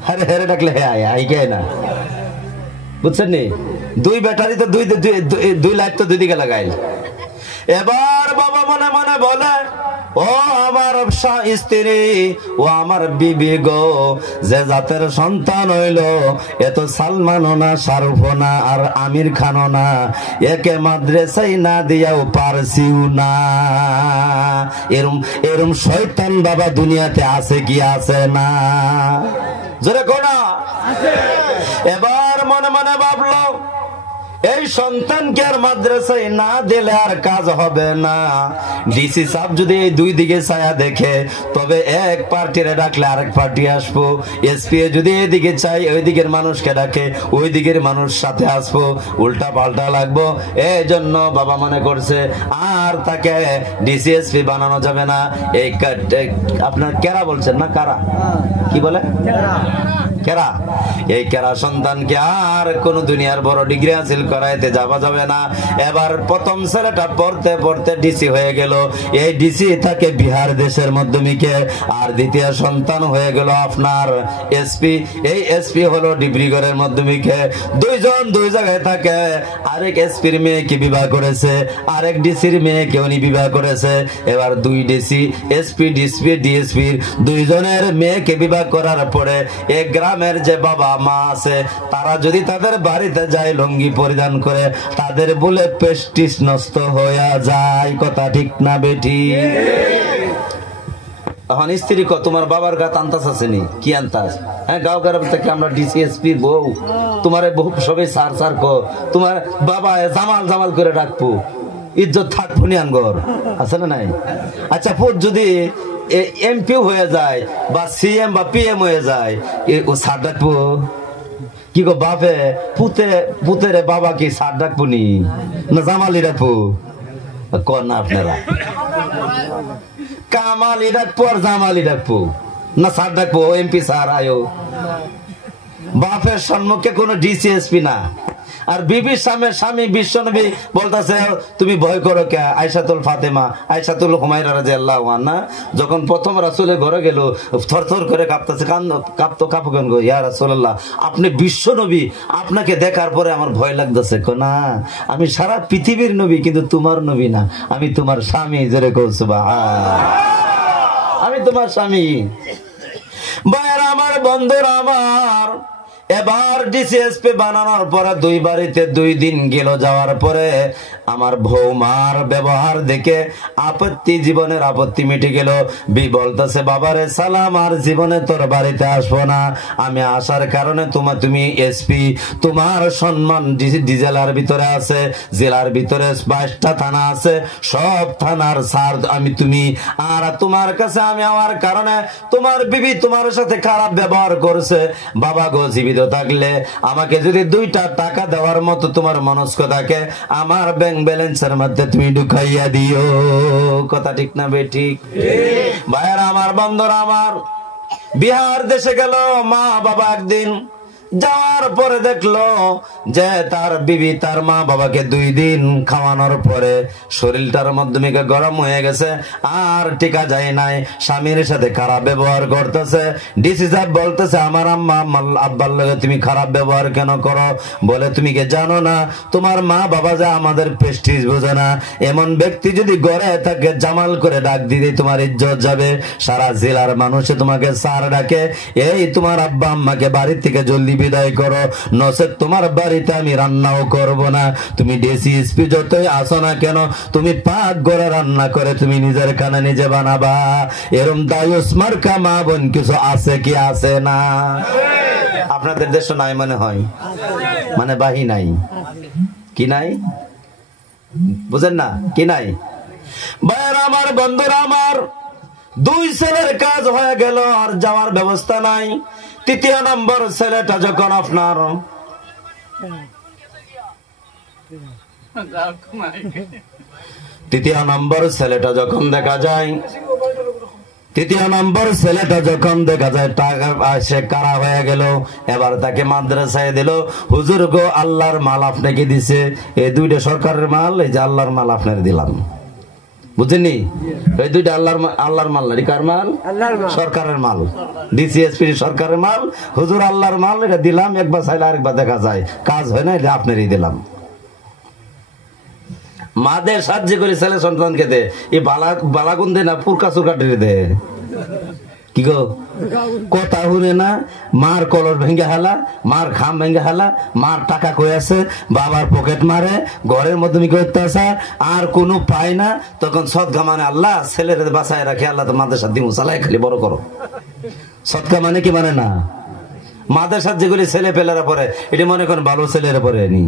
আরে হেরে ডাকলে হে আয়ে আই কে না, বুঝছেন নি? দুই ব্যাটারি তো দুই লাইট তো দুই দিকে লাগাই। এবার বাবা মনে মনে বলে ও আমার স্ত্রী, ও আমার বিবি গো, যে জাতের সন্তান হইল, এত সালমানও না, শাহরুখও না, আর আমির খানও না, একে মাদ্রাসায় না দিয়াও পারছিও না। এরম শয়তান বাবা দুনিয়াতে আছে কি আছে না? জোরে কোনা। এবার মনে মনে ভাবলো এই সন্তানকে আর মাদ্রাসায় না দিলে আর কাজ হবে না। ডিসি সাহেব যদি এই দুই দিকে ছায়া দেখে, তবে এক পার্টিরে ডাকলে আরেক পার্টি আসবো। এসপি যদি এদিকে চাই, ওই দিকের মানুষকে ডাকে, ওই দিকের মানুষ সাথে আসবো, উল্টা পাল্টা লাগবো। এই জন্য বাবা মনে করছে আর তাকে ডিসি এসপি বানানো যাবে না। এই আপনার কেরা বলছেন না, কারা কি বলে, কেরা, এই কেরা সন্তানকে আর কোন দুনিয়ার বড় ডিগ্রি হাসিল করাইতে যাওয়া যাবে না। এবার প্রথম ছেলেটা পড়তে পড়তে ডিসি হয়ে গেল, এই ডিসি থাকে বিহার দেশের মাধ্যমিকে, আর দ্বিতীয় সন্তান হয়ে গেল আপনার এসপি, এই এসপি হলো ডিব্রুগড়ের মাধ্যমিকে। দুইজন দুই জায়গায় থাকে। আরেক এসপির মেয়েকে বিবাহ করেছে, আরেক ডিসির মেয়েকে উনি বিবাহ করেছে। এবার দুই ডিসি, এসপি ডিএসপির দুইজনের মেয়েকে বিবাহ করার পরে এক গ্রামের যে বাবা মা আছে, তারা যদি তাদের বাড়িতে যায় লুঙ্গি পরিধান করে, তাদের বলে প্রেস্টিজ নষ্ট হয়ে যায়। কথা ঠিক না বেটি? এখন স্ত্রী ক তোমার বাবার গা আনতাস আসেনি? কি আনতাস? হ্যাঁ, গাঁও গ্রাম থেকে আমরা ডিসিএসপি বউ, তোমার বহু সবাই সার সার কো, তোমার বাবা জামাল জামাল করে ডাকবো, ইজ্জত থাকবো নি আঙ্গর, আছে না নাই? আচ্ছা, পুত যদি এমপি হয়ে যায় বা সিএম বা পিএম হয়ে যায়, ও সার ডাকবো কি গো? বাপে পুতের বাবা কি সার ডাকবো নি না জামালি ডাকবো? কর না আপনারা, কামালি ডাকবো আর জামালি ডাকবো না সার ডাকবো? এমপি স্যার আয়ো। বাপের সম্মুখে কোন ডিসিএসপি না। আর বিবির স্বামী বিশ্বনবী বলতেছে তুমি ভয় করো কে? আয়েশাতুল ফাতেমা, আয়েশাতুল হুমায়রা রাদিয়াল্লাহু আনহা যখন প্রথম রাসূলের ঘরে গেল, থরথর করে কাঁপতেছে, কাঁপো কেন গো ইয়া রাসূলুল্লাহ, আপনি বিশ্বনবী, আপনাকে দেখার পরে আমার ভয় লাগতেছে। না, আমি সারা পৃথিবীর নবী, কিন্তু তোমার নবী না, আমি তোমার স্বামী। জোরে কও সুবহান, আমি তোমার স্বামী। ভাইরা আমার, বন্ধুরা আমার, এবার ডিসিএসপি বানানোর পরে দুই বাড়িতে 2 দিন গেল। যাওয়ার পরে আমার বৌমার ব্যবহার দেখে জীবনের আপত্তি মিটে গেল। বলতেছে বাবারে সালাম, আর জীবনে তোর বাড়িতে আসবো না। আমি আসার কারণে তুমি এসপি, তোমার সম্মান জেলার ভিতরে আছে, জেলার ভিতরে 22টা থানা আছে, সব থানার স্যার আমি তুমি। আর তোমার কাছে আমি আমার কারণে তোমার বিবি তোমার সাথে খারাপ ব্যবহার করছে। বাবা গো, জীবিত থাকলে আমাকে যদি 2টা টাকা দেওয়ার মতো তোমার মনস্ক থাকে, আমার ব্যাংক ব্যালেন্সের মধ্যে তুমি ঢুকাইয়া দিও। কথা ঠিক না বেঠিক? ভাইয়ারা আমার, বন্ধুরা আমার, বিহার দেশে গেল মা বাবা একদিন। যাওয়ার পরে দেখলো যে তার বিবি তার মা বাবাকে 2 দিন খাওয়ানোর পরে শরীরটার মাধ্যমে গরম হয়ে গেছে, আর টিকা যায় নাই, স্বামীর সাথে খারাপ ব্যবহার করতেছে। ডিসি সাহেব বলতেছে আমার আম্মা আব্বার লগে তুমি খারাপ ব্যবহার কেন করো? বলে তুমি কি জানো না তোমার মা বাবা যা আমাদের প্রেস্টিজ বোঝে না, এমন ব্যক্তি যদি গড়ে থাকে জামাল করে ডাক দিলে তোমার ইজ্জত যাবে, সারা জেলার মানুষে তোমাকে স্যার ডাকে। এই তোমার আব্বা আম্মাকে বাড়ি থেকে জলদি বিদায় করো, নচেত তোমার বাড়িতে আমি রান্নাও করব না। তুমি ডিসি যতই আসো না কেন তুমি পাক ঘরে রান্না করে তুমি নিজের খানা নিজে বানাবা। এরম দায়ুস মার্কা মা বোন কিছু আছে কি আছে না? আপনাদের দেশে নাই মনে হয়, মানে বাহি নাই কি নাই বুঝেন না কি নাই? ভাইয়েরা আমার, বন্ধুরা আমার, 2 ছেলের কাজ হয়ে গেল আর যাওয়ার ব্যবস্থা নাই। 3য় নম্বর ছেলেটা যখন আপনার তৃতীয় নম্বর ছেলেটা যখন দেখা যায়, 3য় নম্বর ছেলেটা যখন দেখা যায় টাকা সে কারা হয়ে গেল, এবার তাকে মাদ্রাসায় দিল। হুজুর গো আল্লাহর মাল আপনাকে দিছে, এই 2টা সরকারের মাল, এই যে আল্লাহর মাল আপনার দিলাম। বুঝেননি? এই 2টা আল্লাহর মাল না, কার মাল? সরকারের মাল। ডিসিএসপি সরকারের মাল, হুজুর আল্লাহর মাল, এটা দিলাম, একবার চাইলে আরেকবার দেখা যায় কাজ হয় না, এটা আপনারই দিলাম। মাদের সাহায্য করে ছেলে সন্তানকে দে, এই বালাগুন দে না পুরকা চুরকা দে, কি গো কথা শুনে না? মার কলর ভেঙে হালা, মার খাম ভেঙে হালা, মার টাকা কই আছে, বাবার পকেট মারে, ঘরের মধ্যে অত্যাচার, আর কোনো পায় না। তখন সদকা মানে আল্লাহ ছেলের বাসায় রাখে, আল্লাহ তো মাদের সাথে মুসালাই খালি বড় করো। সদকা মানে কি মানে না? মাদের সাহায্য করে ছেলে পেলেরা পরে, এটি মনে করেন ভালো ছেলেরা পরে নি,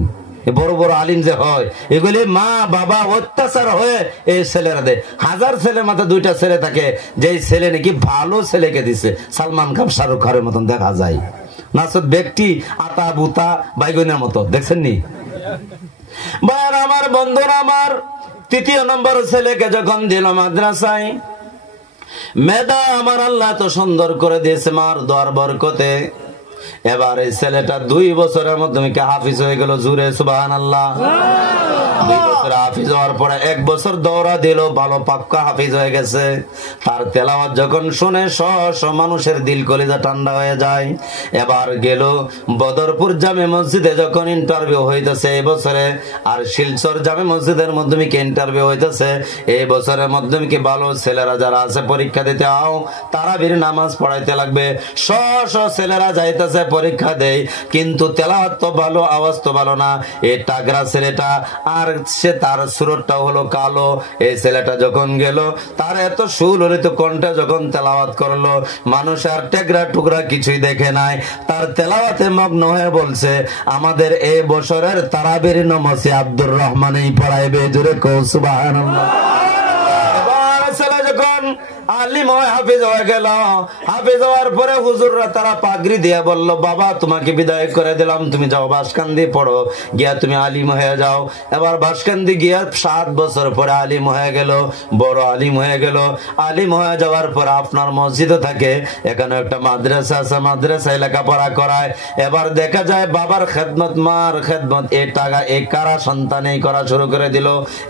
বড় বড় আলিম যে হয় এগুলি মা বাবা অত্যাচার হয়ে এই ছেলেরা দেয়। 1000 ছেলের মাথায় 2টা ছেলে থাকে, যে ছেলে নাকি ভালো ছেলেকে দিছে, সালমান খান শাহরুখ খানের মতন দেখা যায়, নাচত ব্যক্তি আতা বুতা বাইগনের মতো, দেখছেন নি? ভাইয়ার আমার, বন্ধুরা আমার, 3য় নম্বর ছেলেকে যখন দিল মাদ্রাসায়, মেধা আমার আল্লাহ তো সুন্দর করে দিয়েছে মার দোয়ার বরকতে। এবার এই ছেলেটা 2 বছরের মধ্যে হাফিজ হয়ে গেল, জুড়ে সুবহানাল্লাহ। 2 বছর হাফিজ হওয়ার পরে 1 বছর দৌড়া দিল, ভালো পাক্কা হাফিজ হয়ে গেছে। তার তেলাওয়াত যখন শুনে মানুষের দিল কলিজা ঠান্ডা হয়ে যায়। এবার গেল বদরপুর জামে মসজিদে যখন ইন্টারভিউ হইতেছে এই বছরে, আর শিলচর জামে মসজিদের মাধ্যমিকে ইন্টারভিউ হইতেছে এই বছরের মাধ্যমিকে, ভালো ছেলেরা যারা আছে পরীক্ষা দিতে আও, তারাবির নামাজ পড়াইতে লাগবে। ছেলেরা যাইতেছে পরীক্ষা দেয়, কিন্তু তেলাওয়াত তো ভালো, আওয়াজ তো ভালো না। এই টাগরা ছেলেটা, আর সে তার সুরটা হলো কালো। এই ছেলেটা যখন গেল, তার এত সুললিত কণ্ঠে যখন তেলাওয়াত করলো, মানুষ আর টেগরা টুকরা কিছুই দেখে নাই, তার তেলাওয়াতে মগ্ন হয়ে বলছে আমাদের এই বছরের তারাবির নামাজ আব্দুর রহমানই পড়াইবে, জোরে কও সুবহানাল্লাহ। এবার ছেলে যখন আলিম হয়, হাফিজ হয়ে গেল, হাফিজ হওয়ার পরে হুজুররা তারা পাগড়ি দিয়ে বলল বাবা তোমাকে বিদায় করে দিলাম, তুমি যাও বাসকান্দি পড়ো, গিয়া তুমি আলিম হয়ে যাও। এবার বাসকান্দি গিয়া 7 বছর পরে আলিম হয়ে গেল, বড় আলিম হয়ে গেল। আলিম হয়ে যাওয়ার পরে আপনার মসজিদে থাকে, এখানে একটা মাদ্রাসা আছে, মাদ্রাসায় লেখাপড়া করায়। এবার দেখা যায় বাবার খেদমত, মার খেদমত, এই টাকা এই কারা সন্তানেই করা শুরু করে দিল।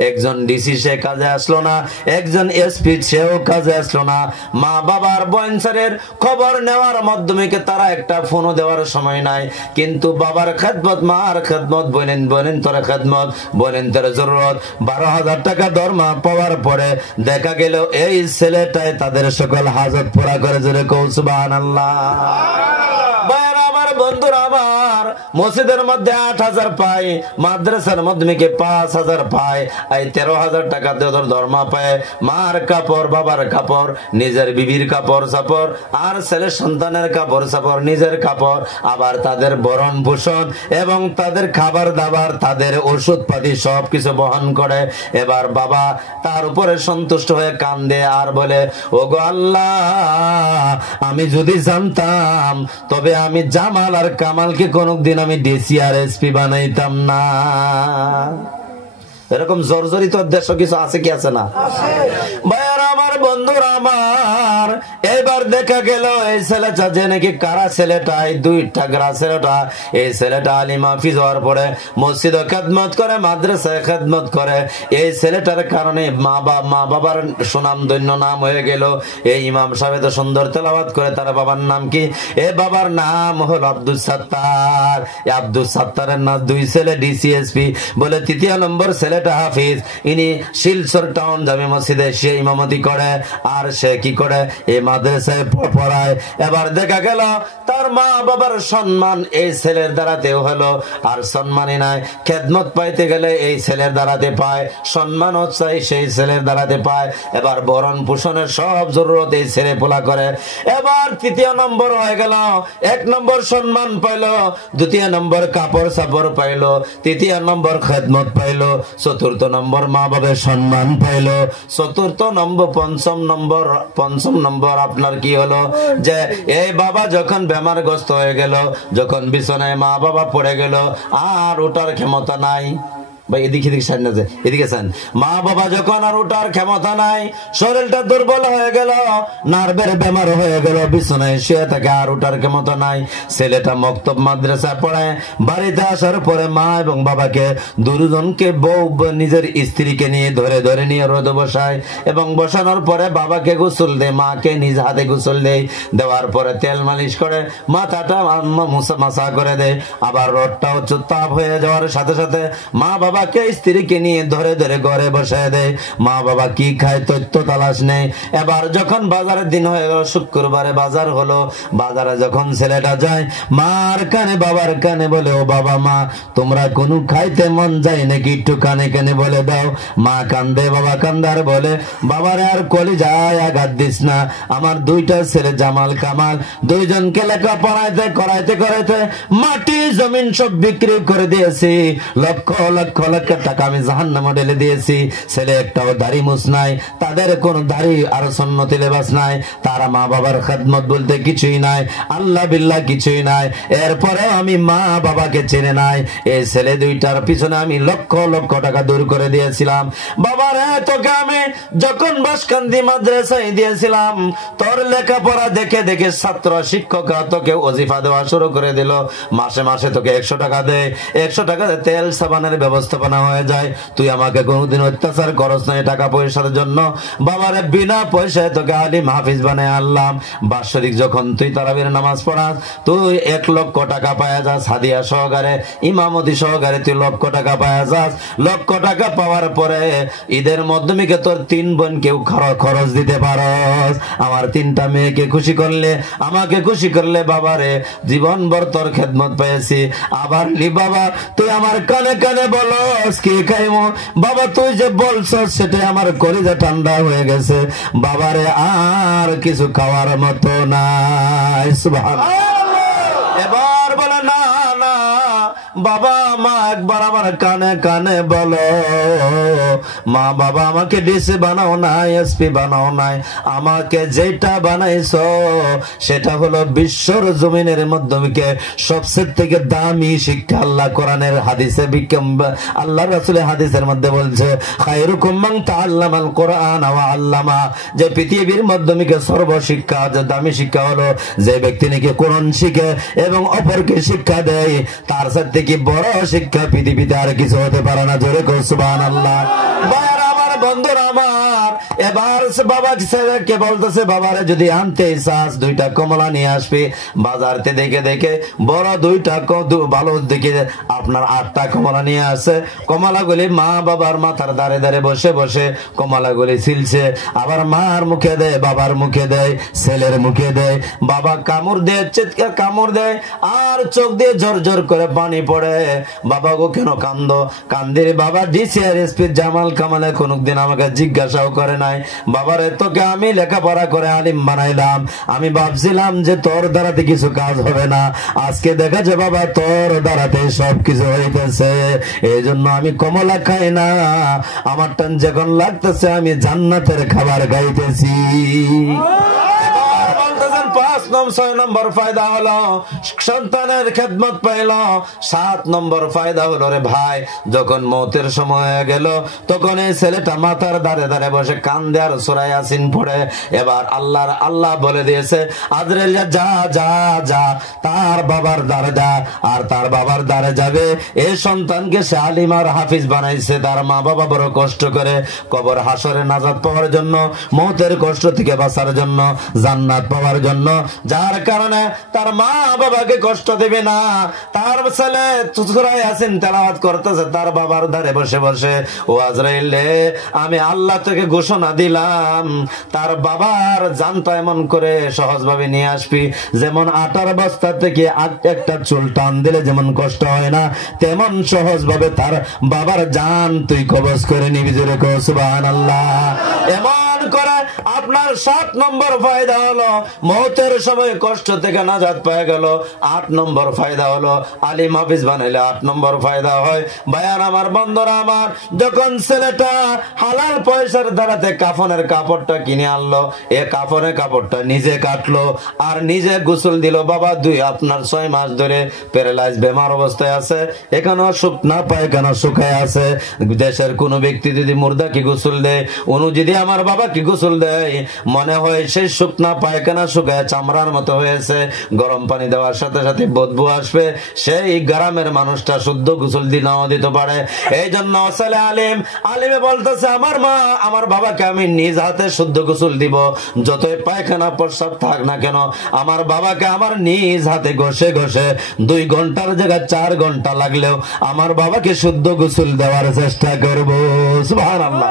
একজন ডিসি সে কাজে আসলো না, একজন এসপি সেও কাজে আসলো না। মা বাবার বয়নসারের খবর নেওয়ার মাধ্যমে তারা একটা ফোনও দেওয়ার সময় নাই, কিন্তু বাবার খেদমত, মার খেদমত, বোনেন তোর খেদমত, বোনেন তোর জরুরত। 12,000 টাকা দরমা পাওয়ার পরে দেখা গেল এই ছেলেটাই তাদের সকল হাজত পুরা করে, জোরে কও সুবহানাল্লাহ। বন্ধুরা আমার, মসজিদের মধ্যে 8,000 পায়, মাদ্রাসার মাধ্যমিকে 5,000 পায়, এই 13,000 টাকা দরমা পায়। মার কাপড়, বাবার কাপড়, নিজের বিবির কাপড় চাপড়, আর ছেলের সন্তানের কাপড় চাপড়, নিজের কাপড়, আবার তাদের ভরণ পোষণ এবং তাদের খাবার দাবার, তাদের ওষুধ পাতি সবকিছু বহন করে। এবার বাবা তার উপরে সন্তুষ্ট হয়ে কান্দে আর বলে ওগো আল্লাহ, আমি যদি জানতাম তবে আমি জামাল আর কামালকে কোনদিন আমি ডিসি আর এসপি বানাইতাম না। এরকম জর্জরিত দেশ কিছু আছে কি আছে না? ভাইয়ারা আমার, বন্ধুরা আমার, এবার দেখা গেল এই ছেলেটা যে নাকি কারা ছেলেটা, এই দুইটা কারা ছেলেটা, এই ছেলেটা আলিম হাফিজ হওয়ার পরে মসজিদে খেদমত করে, মাদ্রাসায় খেদমত করে। এই ছেলেটার কারণে মা বাবার সুনাম ধন্য নাম হয়ে গেল। এই ইমাম সাহেব তো সুন্দর তেলাওয়াত করে, তার বাবার নাম কি? এ বাবার নাম হল আব্দুল সাত্তার। আব্দুল সাত্তারের না দুই ছেলে ডিসিএসপি বলে, তৃতীয় নম্বর ছেলেটা হাফিজ, ইনি শিলচর টাউন জামে মসজিদে সে ইমামতি করে, আর সে কি করে? এই মাদ্রাসায় পড়ায়। এবার দেখা গেল তার মা বাবার সম্মান এই ছেলের দ্বারাতে হলো, আর সম্মানই নাই। খেদমত পাইতে গেলে এই ছেলের দ্বারাতে পায়, সম্মান চাই সেই ছেলের দ্বারাতে পায়। এবার বরণ পোষণের সব জরুরত এই ছেলে পোলা করে। এবার তৃতীয় নম্বর হয়ে গেল, এক নম্বর সম্মান পাইল, দ্বিতীয় নম্বর কাপড় সাপড় পাইল, তৃতীয় নম্বর খেদমত পাইল, চতুর্থ নম্বর মা বাবার সম্মান পাইল, চতুর্থ নম্বর পঞ্চম নম্বর আপনার কি হলো? যে এই বাবা যখন বেমারগ্রস্ত হয়ে গেল, যখন বিছানায় মা বাবা পড়ে গেল, আর ওটার ক্ষমতা নাই। মা বাবা যখন আর ওঠার ক্ষমতা নাই, শরীরটা দুর্বল হয়ে গেল, নার্ভের বেমার হয়ে গেল, বিছানায় শুয়ে থাকে, আর ওঠার ক্ষমতা নাই। ছেলেটা মক্তব মাদ্রাসা পড়ে, বাড়িতে আসার পরে মা এবং বাবাকে দুজনকে বউ নিজের স্ত্রীকে নিয়ে ধরে নিয়ে রোদে বসায়, এবং বসানোর পরে বাবাকে গোসল দেয়, মাকে নিজ হাতে গোসল দেয়, দেওয়ার পরে তেল মালিশ করে, মাথাটা মাসা করে দেয়। আবার রোদটা উচ্চ তাপ হয়ে যাওয়ার সাথে সাথে মা বাবা স্ত্রীকে নিয়ে ধরে ঘরে বসায় দেয়। মা বাবা কি খায় তথ্য তালাশ নেই। এবার যখন বাজারের দিন হয়ে গেল, শুক্রবারে বাজার হলো, বাজারে যখন ছেলেটা যায়, মার কানে বাবার কানে বলে, ও বাবা মা তোমরা কোনো খাইতে মন যায় নাকি, একটু কানে কানে বলে দাও। মা কান্দে, বাবা কান্দার বলে, বাবারে আর কলি যায় আঘাত দিস না, আমার দুইটা ছেলে জামাল কামাল, দুইজনকে লেখা পড়াইতে করাইতে মাটি জমিন সব বিক্রি করে দিয়েছি, লক্ষ লক্ষ টাকা আমি জাহান্নামে ঢেলে দিয়েছি। ছেলে একটাও দাড়ি মুছ নাই, তাদের কোন দাড়ি আর সুন্নতি লেবাস নাই, তারা মা বাবার খেদমত বলতে কিছুই নাই, আল্লাহ বিল্লাহ কিছুই নাই। এরপরে আমি মা বাবাকে চেনে নাই। এই ছেলে দুইটার পিছনে আমি লক্ষ লক্ষ টাকা দূর করে দিয়েছিলাম। বাবারে তোকে আমি যখন বাসকান্দি মাদ্রাসায় দিয়েছিলাম, তোর লেখাপড়া দেখে দেখে ছাত্র শিক্ষকরা তোকে ওজিফা দেওয়া শুরু করে দিল। মাসে মাসে তোকে 100 টাকা দেয়, 100 টাকা তেল সাবানের ব্যবস্থাপনা হয়ে যায়। তুই আমাকে কোনোদিন অত্যাচার করস নাই টাকা পয়সার জন্য। বাবারে বিনা পয়সায় তোকে আলিম হাফিজ বানায় আনলাম। বাৎসরিক যখন তুই তারাবির নামাজ পড়াস, তুই 1 লক্ষ টাকা পাওয়া যাস হাদিয়া সহকারে, ইমামতি সহকারে তুই লক্ষ টাকা পাওয়া যাস। লক্ষ টাকা পাওয়ার পরে ঈদের মাধ্যমিকে তোর 3 বোন কেউ খরচ দিতে পারস। আমার 3টা মেয়েকে খুশি করলে, আমাকে খুশি করলে, বাবারে জীবনভর তোর খেদমত পেয়েছি। আবার বাবা তুই আমার কানে কানে বলস কি খাইমো, বাবা তুই যে বলছস সেটা আমার কলিজা ঠান্ডা হয়ে গেছে। বাবারে আর কিছু খাওয়ার মতো নাই। সুবহানাল্লাহ। এবার বলে না না বাবা মা একবার আমার কানে কানে বলো, মা বাবা আমাকে ডিসি বানাও নাই, এসপি বানাও নাই, আমাকে যেটা বানাইছো সেটা হলো বিশ্বর জমিনের মাধ্যমে সবচেয়ে থেকে দামি শিক্ষা। আল্লাহ কোরআনের হাদিসে আল্লাহ রাসূলের হাদিসের মধ্যে বলছে, খায়রুকুম মান তাআল্লামাল কোরআন ওয়া আল্লামা, যে পৃথিবীর মাধ্যমে সর্বশিক্ষা যে দামি শিক্ষা হলো যে ব্যক্তি নাকি কোরআন শিখে এবং অপরকে শিক্ষা দেয়, তার সাথে কি বড় শিক্ষা পৃথিবীতে আর কিছু হতে পারে না। জোরে কর সুবহানাল্লাহ। ভাইরা আমার, বন্ধুরা আমার, এবার বাবা ছেলেকে বলতেছে, বাবারে যদি আনতে চাস 2টা কমলা নিয়ে আসবি। বাজারতে দেখে দেখে বড় 2টা ভালো দেখে আপনার 8টা কমলা নিয়ে আসে। কমলাগুলি মা বাবার মাথার দাঁড়ে দাঁড়ে বসে বসে কমলাগুলি ছিলছে। আবার মার মুখে দেয়, বাবার মুখে দেয়, ছেলের মুখে দেয়। বাবা কামড় দেয়, চিৎকার কামড় দেয়, আর চোখ দিয়ে ঝরঝর করে পানি পড়ে। বাবা গো কেন কান্দো? কান্দির বাবা ডিসি আর এসপি জামাল কামালে কোনদিন আমাকে জিজ্ঞাসাও করে নাই। বাবারে তোকে আমি লেখাপড়া করে আলিম বানাইলাম, আমি ভাবছিলাম যে তোর দ্বারাতে কিছু কাজ হবে না। আজকে দেখা যায় বাবা তোর দ্বারাতে সবকিছু হইতেছে। এই জন্য আমি কমলা খাই না, আমার টান যখন লাগতেছে আমি জান্নাতের খাবার খাইতেছি। 5 6 নম্বর ফায়দা হলো সন্তানের খেদমত পাইল। 7 নম্বর ফায়দা হলো রে ভাই, যখন মৌতের সময় হয়ে গেল তখন এই ছেলেটা মাথার দাঁড়ে দাঁড়ে বসে কান্দে আর সূরা ইয়াসিন পড়ে। এবার আল্লাহ বলে দিয়েছে আজরাইল যা যা যা তার বাবার দ্বারে যা, আর তার বাবার দ্বারে যাবে। এই সন্তানকে সে আলিম আর হাফিজ বানাইছে তার মা বাবা বড় কষ্ট করে, কবর হাসরে নাজাত পাওয়ার জন্য, মৌতের কষ্ট থেকে বাঁচার জন্য, জান্নাত পাওয়ার জন্য, যার কারণে তার মা বাবাকে কষ্ট দেবে না। তার ছেলে সূরা ইয়াসিন তেলাওয়াত করতেছে তার বাবার ধারে বসে বসে, ও আজরাইল আমি আল্লাহ থেকে ঘোষণা দিলাম তার বাবার জানটা এমন করে সহজ ভাবে নিয়ে আসবি, যেমন আটার বস্তা থেকে একটা চুল টান দিলে যেমন কষ্ট হয় না, তেমন সহজ ভাবে তার বাবার জান তুই কবজ করে নিবি। জোরে কও সুবহানাল্লাহ। এমন করে আপনার 7 নম্বর ফায়দা হলো মৌতের সময় কষ্ট থেকে নাজাত পেয়ে গেল। 8 নম্বর ফায়দা হলো আলিম হাফিজ বানাইলে 8 নম্বর ফায়দা হয়। ভাইয়ার আমার, বন্ধুরা আমার, যখন ছেলেটা হালাল পয়সার দ্বারাতে কাফনের কাপড়টা কিনে আনলো, এ কাফনের কাপড়টা নিজে কাটলো আর নিজে গোসল দিল। বাবা আপনার 6 মাস ধরে প্যারালাইজ বেমার অবস্থায় আছে, এখানেও শুকনা পায়খানা শুকায় আছে। দেশের কোন ব্যক্তি যদি মুর্দা কি গোসল দেয়, অনু যদি আমার বাবা কি গোসল দেয়, মনে হয় সেই শুকনা পায়খানা শুকায় চামড়ার মতো হয়েছে। গরম পানি দেওয়ার সাথে সাথে বদবু আসবে, সেই গ্রামের মানুষটা শুদ্ধ গোসল নাও দিতে পারে। এই জন্য আলিমে বলতেছে আমার মা আমার বাবাকে আমি নিজ হাতে শুদ্ধ গোসল দিব, যতই পায়খানা প্রস্রাব থাক না কেন, আমার বাবাকে আমার নিজ হাতে ঘষে ঘষে 2 ঘন্টার জায়গায় 4 ঘন্টা লাগলেও আমার বাবাকে শুদ্ধ গোসল দেওয়ার চেষ্টা করবো। সুবহানাল্লাহ।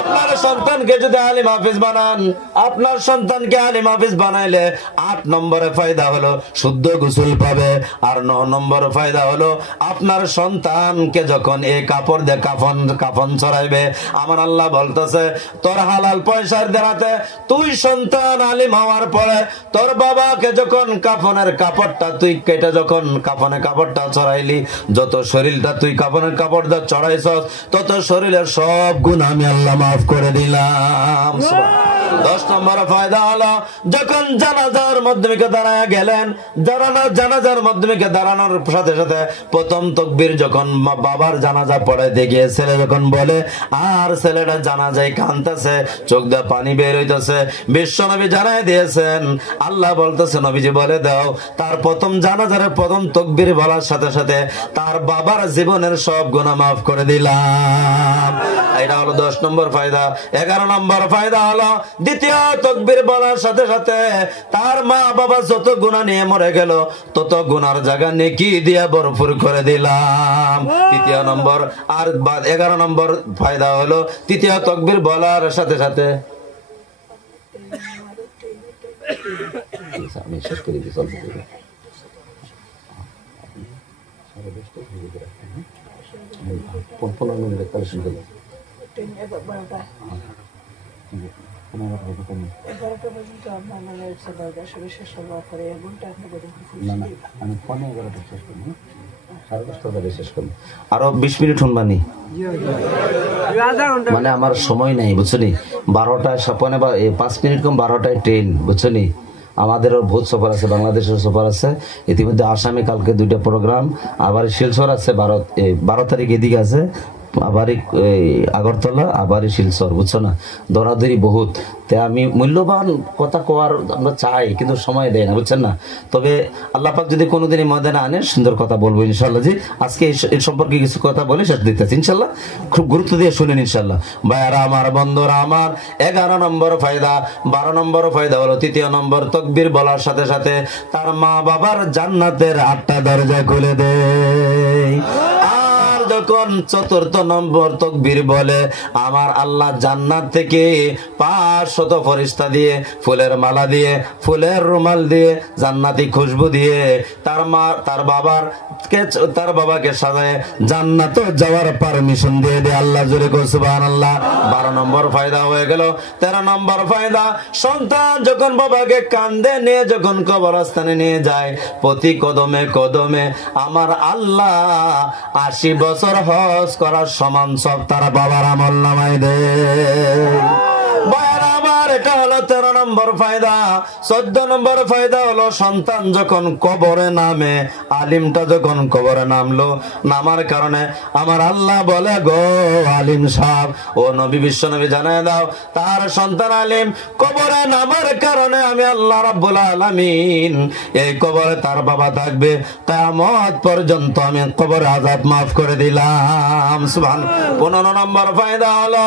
আপনার সন্তানকে যদি আলিম হাফিজ বানান, আপনার সন্তানকে আলিম হাফিজ বানাইলে 8 নম্বরে ফায়দা হলো শুদ্ধ গোসল পাবে। আর 9 নম্বর ফায়দা হলো আপনার সন্তানকে যখন এই কাপড় দিয়ে কাফন ছড়াইবে, আমার আল্লাহ বলতেছে তোর হালাল পয়সার দেনাতে তুই সন্তান আলিম হওয়ার পরে তোর বাবাকে যখন কাফনের কাপড়টা তুই কেটে যখন কাফনের কাপড়টা ছড়াইলি, যত শরীরটা তুই কাফনের কাপড় দিয়ে চড়াইছ তত শরীরের সব গুনাহ আমি আল্লাহ মাফ করে দিলাম। 10 নম্বর ফায়দা হলো যখন জানাজার মাধ্যমে দাঁড়ায় গেলেন, জানাজার মাধ্যমে দাঁড়ানোর সাথে সাথে প্রথম তাকবীর যখন বাবার জানাজা পড়াইতে গিয়ে ছেলে যখন বলে, আর ছেলেটা জানাজায় কাঁদতেছে, চোখ দিয়ে পানি বের হইতেছে, বিশ্বনবী জানায় দিয়েছেন, আল্লাহ বলতেছে নবীজি বলে দাও তার প্রথম জানাজার প্রথম তাকবীর বলার সাথে সাথে তার বাবার জীবনের সব গুনাহ মাফ করে দিলাম। এটা হলো 10 নম্বর ফায়দা। 11 নম্বর ফায়দা হলো দ্বিতীয় তাকবীর বলার সাথে সাথে তার মা বাবা যত গুনাহ নিয়ে মরে গেল তত গুনার জায়গা নেকি দিয়ে ভরপুর করে দিলাম। তৃতীয় নম্বর আর 11 নম্বর ফায়দা হলো তৃতীয় তাকবীর বলার সাথে সাথে আমি শেষ করে দিই। আরো 20 মিনিট শুনবানি, মানে আমার সময় নাই বুঝছনি। 12টায় 5 মিনিট কম 12টায় ট্রেন বুঝছনি। আমাদেরও বহুত সফর আছে, বাংলাদেশের সফর আছে, ইতিমধ্যে আসামে কালকে 2টা প্রোগ্রাম, আবার শিলচর আছে 12 তারিখ এদিকে আছে, আবারই আগরতলা, আবারই শিলচর, বুঝছো না, দৌড়াদৌড়ি বহুত। তাই আমি মূল্যবান কথা কোয়ার আমরা চাই কিন্তু সময় দেয় না, বুঝছেন না। তবে আল্লাহ পাক যদি কোনোদিনই ময়দানে আনে সুন্দর কথা বলবো ইনশাল্লাহ। জি আজকে এই সম্পর্কে কিছু কথা বলে শেষ দিতেছি ইনশাল্লাহ, খুব গুরুত্ব দিয়ে শুনেন ইনশাল্লাহ। ভাইয়ারা আমার, বন্ধুরা আমার, 11 নম্বর ফায়দা। 12 নম্বর ফায়দা হলো তৃতীয় নম্বর তাকবীর বলার সাথে সাথে তার মা বাবার জান্নাতের 8টা দরজা খুলে দেয়। যখন 4র্থ নম্বর তাকবীর বলে আমার আল্লাহ জান্নাত থেকে 500 ফেরেশতা দিয়ে, ফুলের মালা দিয়ে, ফুলের রুমাল দিয়ে, জান্নাতি খুশবু দিয়ে তার বাবাকে সাজায় জান্নাতে যাওয়ার পারমিশন দিয়ে দেয়। আল্লাহ জোরে কও সুবহানাল্লাহ। 12 নম্বর ফায়দা হয়ে গেল। 13 নম্বর ফায়দা, সন্তান যখন বাবাকে কাঁধে নিয়ে যখন কবরস্থানে নিয়ে যায়, প্রতি কদমে কদমে আমার আল্লাহ 80 বছর হজ করার সমান সব তার বাবার আমল নামায় দেয়। আমার এটা হলো 13 নম্বর ফায়দা। 14 নম্বর ফায়দা হলো সন্তান যখন কবরে নামে, আলিমটা যখন কবরে নামলো, নামার কারণে আমার আল্লাহ বলে, গো আলিম সাহেব, ও নবী বিশ্ব নবী জানায় দাও, তার সন্তান আলিম কবরে নামার কারণে আমি আল্লাহ রাব্বুল আলামিন এই কবরে তার বাবা থাকবে কিয়ামত পর্যন্ত, আমি কবরে আযাব মাফ করে দিলাম। সুবহানাল্লাহ। 15 নম্বর ফায়দা হলো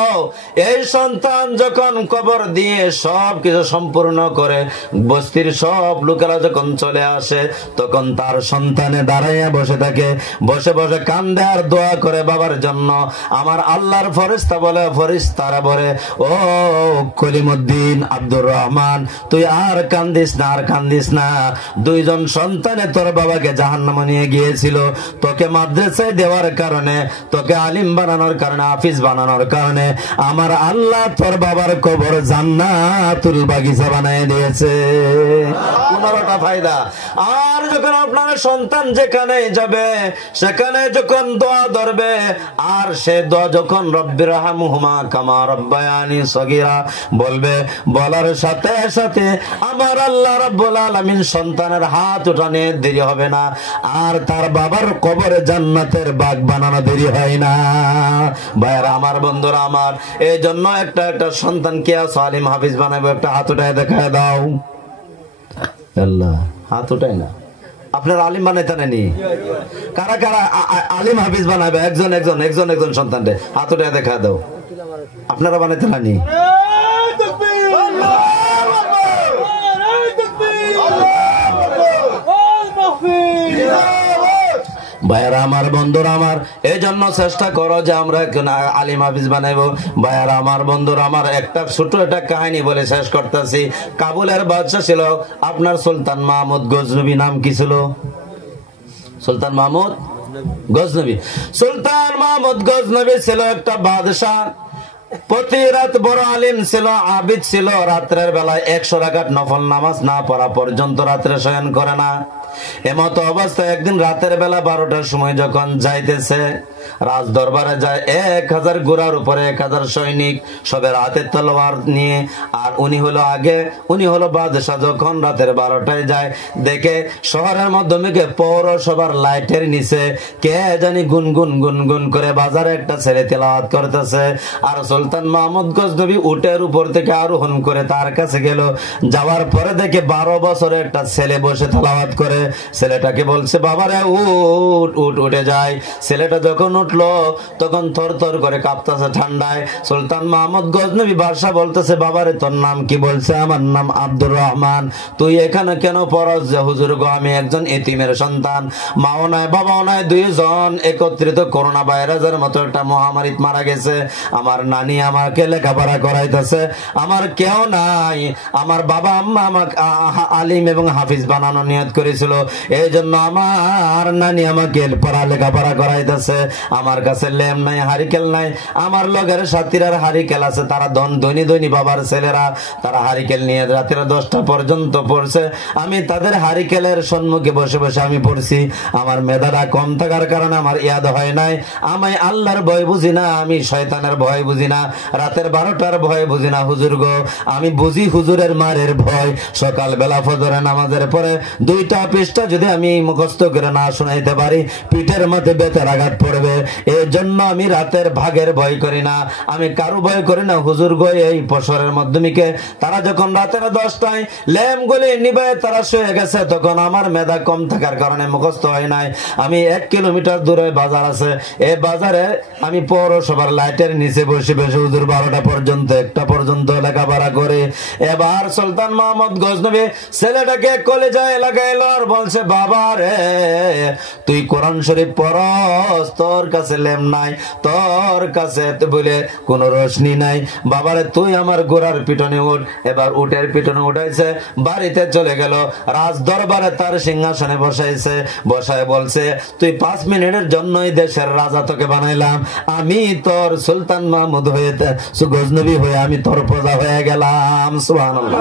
এই সন্তান যখন কবর দিয়ে সব কিছু সম্পূর্ণ করে বস্তির সব লোকেরা যখন চলে আসে, তখন তার সন্তানে দাঁড়াইয়া বসে থাকে, বসে বসে কান্দে আর দোয়া করে বাবার জন্য। আমার আল্লাহর ফেরেশতা বলে, ফেরেশতারা বলে, ও কলিমউদ্দিন আব্দুর রহমান, তুই আর কান্দিস না, আর কান্দিস না। 2 জন সন্তানে তোর বাবাকে জাহান্নামে নিয়ে গিয়েছিল, তোকে মাদ্রাসায় দেওয়ার কারণে, তোকে আলিম বানানোর কারণে, হাফিজ বানানোর কারণে আমার আল্লাহ তোর বাবার কবর জান্নাতুল বাগিচা বানিয়ে দিয়েছে। 15টা ফায়দা। আর যখন আপনার সন্তান যেখানে যাবে সেখানে যখন দোয়া ধরবে, আর সে দোয়া যখন রব্বির রহমহুমা কামা রব্বায়ানি সগীরা বলবে, বলার সাথে সাথে আমার আল্লাহ রাব্বুল আলামিন সন্তানের হাত উঠানে দেরি হবে না, আর তার বাবার কবরে জান্নাতের বাগ বানানো দেরি হয় না। ভাইরা আমার, বন্ধুরা আমার, এই জন্য একটা একটা সন্তান কে আলিম হাফিজ বানাবো, একটা হাত উঠায় দেখায় দাও। আল্লাহ, হাত উঠায় না। আপনার আলিম বানাইতে নেনি, কারা কারা আলিম হাফিজ বানাবে? একজন একজন একজন একজন সন্তানরে হাত উঠায় দেখা দাও। আপনারা বানাইতে নানি? ভাইয়ারা আমার, বন্ধুরা আমার, এই জন্য চেষ্টা করো যে আমরা আলিম হাফিজ বানাইবো। ভাইয়ারা আমার, বন্ধুরা আমার, একটা ছোট একটা কাহিনী বলে শেষ করতেছি। কাবুলের বাদশা ছিল আপনার সুলতান মাহমুদ গজনবী। নাম কি ছিল? সুলতান মাহমুদ গজনবী। সুলতান মাহমুদ গজনবী ছিল একটা বাদশা। প্রতি রাত বড় আলিম ছিল, আবিদ ছিল। রাত্রের বেলায় 100 রাকাত নফল নামাজ না পড়া পর্যন্ত রাত্রে শয়ন করে না। এমতো অবস্থায় একদিন রাতের বেলা 12টার সময় যখন যাইতেছে, রাজ দরবারে যায় 1000 ঘোড়ার উপরে 1000 সৈনিক, সবের হাতে তলোয়ার নিয়ে। আর উনি হলো আগে, উনি হলো বাদশাহ। যখন রাতের 12টায় যায়, দেখে শহরের মাধ্যমে পৌরসভার লাইটের নিচে কে জানি গুনগুন গুনগুন করে বাজারে একটা ছেলে তেলাওয়াত করতেছে। আর সুলতান মাহমুদ গজনবী উটের উপর থেকে আরোহণ করে তার কাছে গেল। যাওয়ার পরে দেখে 12 বছরের একটা ছেলে বসে তেলাওয়াত করে। ছেলেটাকে বলছে, বাবারে উঠ উঠ, উঠে যায়। ছেলেটা যখন উঠলো তখন থর থর করে কাঁপতেছে ঠান্ডায়। সুলতান মাহমুদ গজনবী বাদশা বলতেছে, বাবারে তোর নাম কি? বলছে, আমার নাম আব্দুর রহমান। তুই এখানে কেন পড়াস? যে হুজুর গো, আমি একজন এতিমের সন্তান, মাও নাই বাবাও নাই, 2 জন একত্রিত করোনা ভাইরাসের মতো একটা মহামারীতে মারা গেছে। আমার নানি আমাকে লেখাপড়া করাইতেছে, আমার কেউ নাই। আমার বাবা আম্মা আমাকে আলিম এবং হাফিজ বানানো নিয়ত করেছিল, এই জন্য আমার নানি আমাকে লেখাপড়া করাইতেছে। আমার কাছে লেম নাই, হারিকেল নাই। আমার লগের সাথীরা হারিকেল আছে, তারা ধনী ধনী বাবার ছেলেরা, তারা হারিকেল নিয়ে রাতের 10টা পর্যন্ত পড়ছে। আমি তাদের হারিকেলের সম্মুখে বসে বসে আমি পড়ছি। আমার মেধাটা কম থাকার কারণে আমার ইয়াদ হয় নাই। আমি আল্লাহর ভয় বুঝি না, আমি শয়তানের ভয় বুঝি না, রাতের 12টার ভয় বুঝি না। হুজুর গো, আমি বুঝি হুজুরের মারের ভয়। সকালবেলা ফজরের নামাজের পরে 2টা পৃষ্ঠা যদি আমি মুখস্থ করে না শোনাইতে পারি, পিঠের মধ্যে বেতের আঘাত পড়বে। এই জন্য আমি রাতের ভাগের ভয় করি না, আমি কারো ভয় করি না। হুজুর গো, এই পশরের মাধ্যমিকে তারা যখন রাতের 10টায় ল্যাম্প গুলি নিবে তারা শুয়ে গেছে, তখন আমার মেধা কম থাকার কারণে মুখস্থ হয় নাই। আমি 1 কিলোমিটার দূরে বাজার আছে, এই বাজারে আমি পৌরসভার লাইটের নিচে বসে বসে হুজুর 12টা পর্যন্ত 1টা পর্যন্ত লেখাপড়া করে। এবার সুলতান মাহমুদ গজনবী ছেলেটাকে কলেজায় লাগাইল আর বলছে, বাবা রে, তুই কোরআন শরীফ পড়স, তোর কাছে লেম নাই, তোর কাছে বলে কোন রোশনি নাই। বাবারে, তুই আমার গোড়ার পিটনে উঠ। এবার উটের পিটনে উঠাইছে, বাড়িতে চলে গেল। রাজ দরবারে তার সিংহাসনে বসাইছে, বসায় বলছে, তুই 5 মিনিটের জন্যই দেশের রাজা তোকে বানাইলাম, আমি তোর সুলতান মাহমুদ হয়ে গজনবী হয়ে আমি তোর প্রজা হয়ে গেলাম। সুবহানাল্লাহ।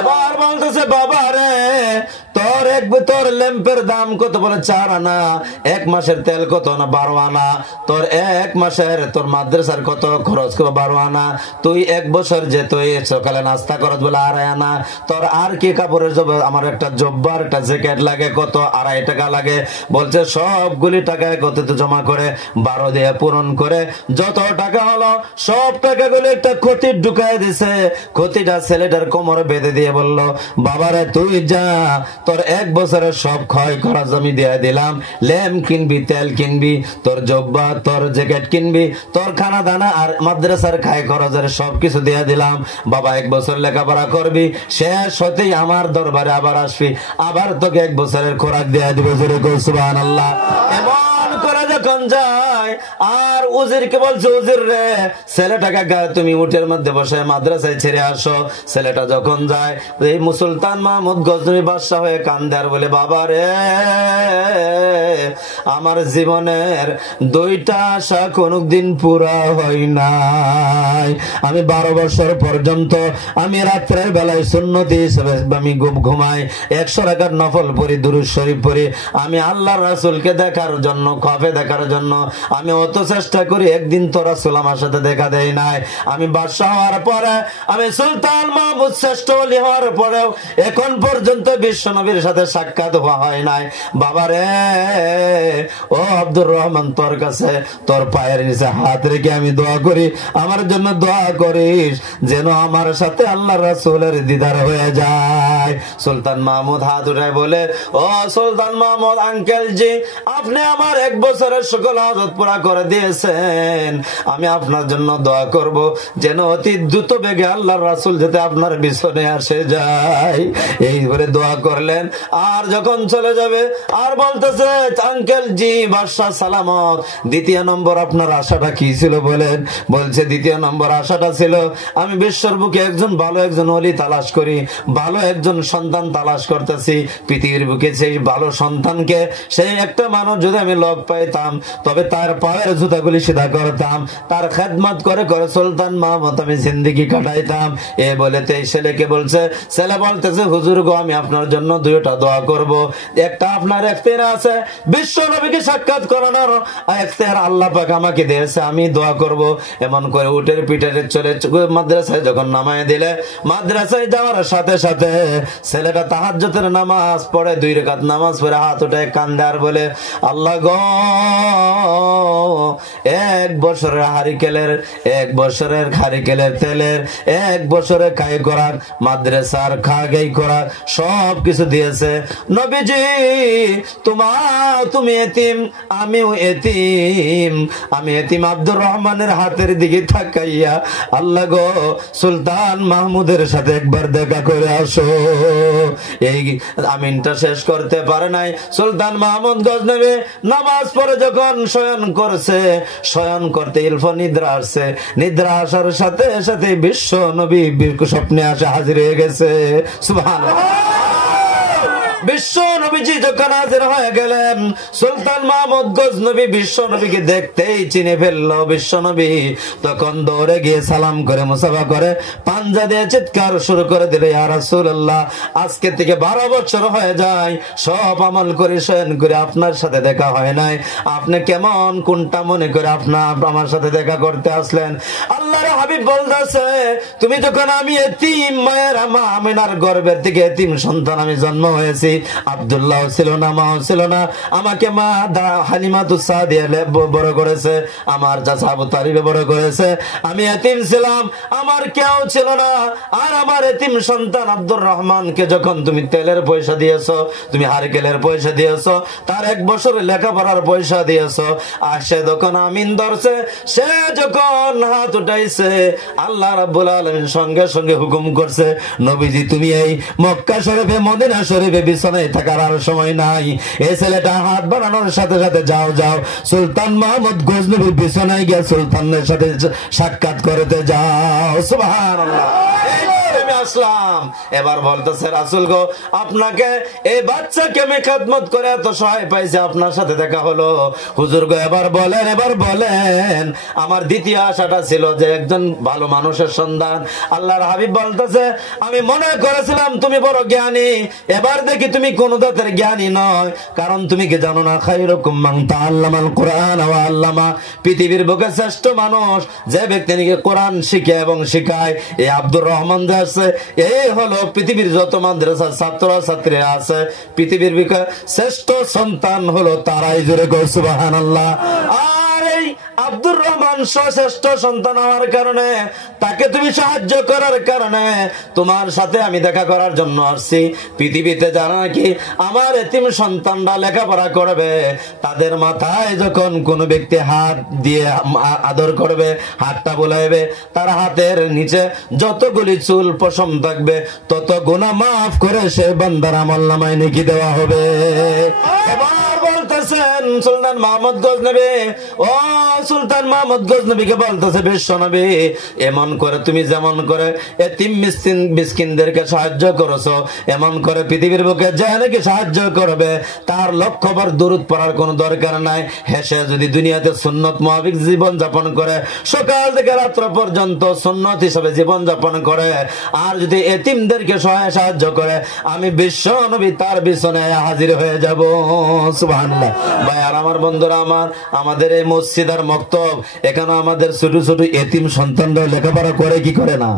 এবার বলতে বলতেছে বাবা রে তোর ল্যাম্পের দাম কত? বলে 4 আনা। 1 মাসের তেল কত? না 12 আনা। তোর 1 মাসের তোর মাদ্রাসার কত খরচ? 12 আনা। তুই 1 বছর যে তুই সকালে নাস্তা করত বলে 2.5 আনা। তোর আর কি কাপড়ের জন্য? আমার একটা জব্বার একটা জ্যাকেট লাগে কত? 2.5 টাকা লাগে। বলছে সবগুলি টাকা একত্রিত জমা করে 12 দিয়ে পূরণ করে যত টাকা হলো সব টাকাগুলো একটা ক্ষতির ঢুকায় দিছে। ক্ষতিটা ছেলেটার কোমরে বেঁধে দিয়ে বলল বাবারে তুই যা, তোর 1 বছরের সব ক্ষয় খরচ আমি দিয়ে দিলাম। ল্যাম্প কিনবি, তেল কিনবি, তোর জব্বা, তোর জ্যাকেট কিনবি, তোর খানা দানা আর মাদ্রাসার খায় খরচের সবকিছু দিয়ে দিলাম। বাবা 1 বছর লেখাপড়া করবি, শেষ হতেই আমার দরবারে আবার আসবি, আবার তোকে 1 বছরের খোরাক দিয়ে দিবে। সুবহানাল্লাহ। এমন করে যখন যায় আর উজিরকে বলছে উজির রে ছেলেটাকে তুমি উটের মধ্যে বসে মাদ্রাসায় ছেড়ে আসো। ছেলেটা যখন যায় এই সুলতান মাহমুদ গজনবী বাদশা হয়ে কান্দে আর বলে বাবা রে আমার জীবনের 2টা আশা কোনদিন পুরা হয় নাই। আমি 12 বছর পর্যন্ত আমি রাত্রের বেলায় সুন্নতি হিসেবে আমি ঘুমাই, 100 রাকাত নফল পড়ি, দুরূদ শরীফ পড়ি। আমি আল্লাহর রাসূলকে দেখার জন্য, কবে দেখার জন্য আমি অত চেষ্টা করি, একদিন তো রাসূল আমার সাথে দেখা দেয় নাই। আমি বাদশা হওয়ার পরে, আমি সুলতান মাহমুদ শ্রেষ্ঠ ওলি হওয়ার পরেও এখন পর্যন্ত বিশ্ব নবীর সাথে সাক্ষাৎ হওয়া হয় নাই। বাবা রে ও আব্দুর রহমান, তোর কাছে তোর পায়ের নিচে হাত রেখে আমি দোয়া করি, আমার জন্য দোয়া করিস যেন আমার সাথে আল্লাহ রাসূলের দিদার হয়ে যায়। সুলতান মাহমুদ হাত উঠায় বলে ও সুলতান মাহমুদ আঙ্কেল জি, আপনি আমার 1 বছরের সকল হাজত পুরা করে দিয়েছেন। আমি আপনার জন্য দোয়া করব যেন অতি দ্রুত বেগে আল্লাহর রাসূল যাতে আপনার পিছনে আসে যায়। এই বলে দোয়া করলেন। আর যখন চলে যাবে আর বলতেছে আঙ্কেল জি বাদশা সালামত, 2য় নম্বর আপনার আশাটা কি ছিল বলেন? বলছে 2য় নম্বর আশাটা ছিল আমি বিশ্বের বুকে ভালো একজন ওলি তালাশ করি, ভালো একজন সন্তান তালাশ করতেছি। পৃথিবীর বুকে সেই ভালো সন্তানকে, সেই একটা মানুষ যদি আমি লোক পাইতাম তবে তার পায়ের জুতাগুলি সিধা করতাম, তার খেদমত করে করে সুলতান মাহমুদ আমি জিন্দেগি কাটাইতাম। এ বলে এই ছেলেকে বলছে, ছেলে বলতেছে হুজুর গো আমি আপনার জন্য 2টা দোয়া করব। একটা আপনার ইখতিয়ার আছে বিশ্ব নবীকে সাক্ষাৎ করানোর, ইখতিয়ার আল্লাহ পাক আমাকে দিয়েছে, আমি দোয়া করব। এমন করে উটের পিঠে চলে মাদ্রাসায় যখন নামায় দিলে, মাদ্রাসায় যাওয়ার সাথে সাথে ছেলেটা তাহাজ্জুদের নামাজ পড়ে, 2 রাকাত নামাজ পড়ে হাত উঠায় কান্দে আর বলে আল্লাহ গো 1 বছরের হারিকেলের তেলের 1 বছরের খাই করার মাদ্রাসার খাগাই করার সব কিছু দিয়েছে নবীজি। তুমি এতিম, আমিও এতিম, আমি এতিম আব্দুর রহমানের হাতের দিকে তাকাইয়া আল্লাহ গো সুলতান মাহমুদের সাথে একবার দেখা করে আসো। এই আমিনটা শেষ করতে পারে নাই। সুলতান মাহমুদ গজনবী নামাজ পড়ে যখন শয়ন করছে, শয়ন করতে ইলফ নিদ্রা আসছে, নিদ্রা আসার সাথে সাথে বিশ্ব নবী স্বপ্নে আসে হাজির হয়ে গেছে। সুবহানাল্লাহ। বিশ্ব নবীজি যখন হাজির হয়ে গেলেন, সুলতান মাহমুদ গজনবী বিশ্ব নবীকে দেখতেই চিনে ফেললো। বিশ্ব নবী তখন দৌড়ে গিয়ে সালাম করে মুসাফা করে পাঞ্জা দিয়ে চিৎকার শুরু করে দিল, ইয়া রাসূলুল্লাহ আজকে থেকে 12 বছর হয়ে যায়, সব আমল করে শয়ন করে আপনার সাথে দেখা হয় নাই, আপনি কেমন কোনটা মনে করে আপনার আমার সাথে দেখা করতে আসলেন? আল্লাহর হাবিব বলতেছে তুমি যখন আমি এতিম, মায়ের আমিনার গর্ভের থেকে এতিম সন্তান আমি জন্ম হয়েছি, আব্দুল্লাহ ছিল না, মাও ছিল না, আমাকে মা হালিমাতুস সাদিয়া বড় করেছে, আমার চাচা আবু তালিব বড় করেছে, আমি এতিম ছিলাম, আমার কেউ ছিল না। আর আমার এতিম সন্তান আব্দুর রহমানকে যখন তুমি তেলের পয়সা দিয়েছো, তুমি হারকেলের পয়সা দিয়েছো, তার 1 বছর লেখাপড়ার পয়সা দিয়েছো, আর সে যখন আমিন ধরছে, সে যখন হাত উঠাইছে, আল্লাহ রাব্বুল আলামিন সঙ্গে সঙ্গে হুকুম করছে নবীজি তুমি এই মক্কা শরীফে মদিনা শরীফে বিছানায় থাকার আর সময় নাই। এই ছেলেটা হাত বাড়ানোর সাথে সাথে যাও যাও সুলতান মাহমুদ গজনবী বিছানায় গিয়ে সুলতানের সাথে সাক্ষাৎ করতে যাও। সুবহানাল্লাহ। আসলাম। এবার বলতেছে রাসূল গো, আপনাকে এই বাচ্চাকে আমি খেদমত করে এত সহায় পাইছি, আপনার সাথে দেখা হলো। হুজুর গো এবার বলেন। আমার দ্বিতীয় আশাটা ছিল যে একজন ভালো মানুষের সন্ধান। আল্লাহর হাবিব বলতেছে, আমি মনে করেছিলাম তুমি বড় জ্ঞানী, এবার দেখি তুমি কোন জাতের জ্ঞানী নয়। কারণ তুমি কি জানো না, খায়রুকুম মান তাআল্লামাল কুরআন ওয়া আল্লামা, পৃথিবীর বুকে শ্রেষ্ঠ মানুষ যে ব্যক্তি নাকি কোরআন শিখে এবং শিখায়। এই আব্দুর রহমান যে আছে, এই হলো পৃথিবীর যত মাদ্রাসার ছাত্র ছাত্রীরা আছে, পৃথিবীর বুকে শ্রেষ্ঠ সন্তান হলো তারাই। জোরে কর সুবহানাল্লাহ। আর এই আব্দুর রহমান শ্রেষ্ঠ সন্তান হওয়ার কারণে, তাকে তুমি সাহায্য করার কারণে তোমার সাথে আমি দেখা করার জন্য আসছি। পৃথিবীতে যারা নাকি আমার এতিম সন্তানরা লেখাপড়া করবে, তাদের মাথায় যখন কোন ব্যক্তি হাত দিয়ে আদর করবে, হাতটা বোলাইবে, তার হাতের নিচে যতগুলি চুল পশম থাকবে তত গুনাহ মাফ করে সে বান্দার আমলনামায় নেকি দেওয়া হবে। এবার বলতেছেন সুলতান মাহমুদ গজনবী, ও সুলতান মাহমুদ গজনবীকে বলতেছে, বিশ্বনবী এমন করে তুমি যেমন করে এতিম মিসকিনদেরকে সাহায্য করেছো, এমন করে পৃথিবীর বুকে যে নাকি সাহায্য করবে তার লক্ষ্যবার দরুদ পড়ার কোনো দরকার নাই। হেসে যদি দুনিয়াতে সুন্নত মুআফিক জীবন যাপন করে, সকাল থেকে রাত্র পর্যন্ত সুন্নত হিসেবে জীবন যাপন করে, আর যদি এতিমদেরকে সাহায্য করে, আমি বিশ্বনবী তার পিছনে হাজির হয়ে যাব। সুবহানাল্লাহ। ভাই আর আমার বন্ধুরা, আমাদের এই মসজিদ আর মক্তব, এখানে আমাদের ছোট ছোট এতিম সন্তানরা লেখাপড়া করে কি করে না?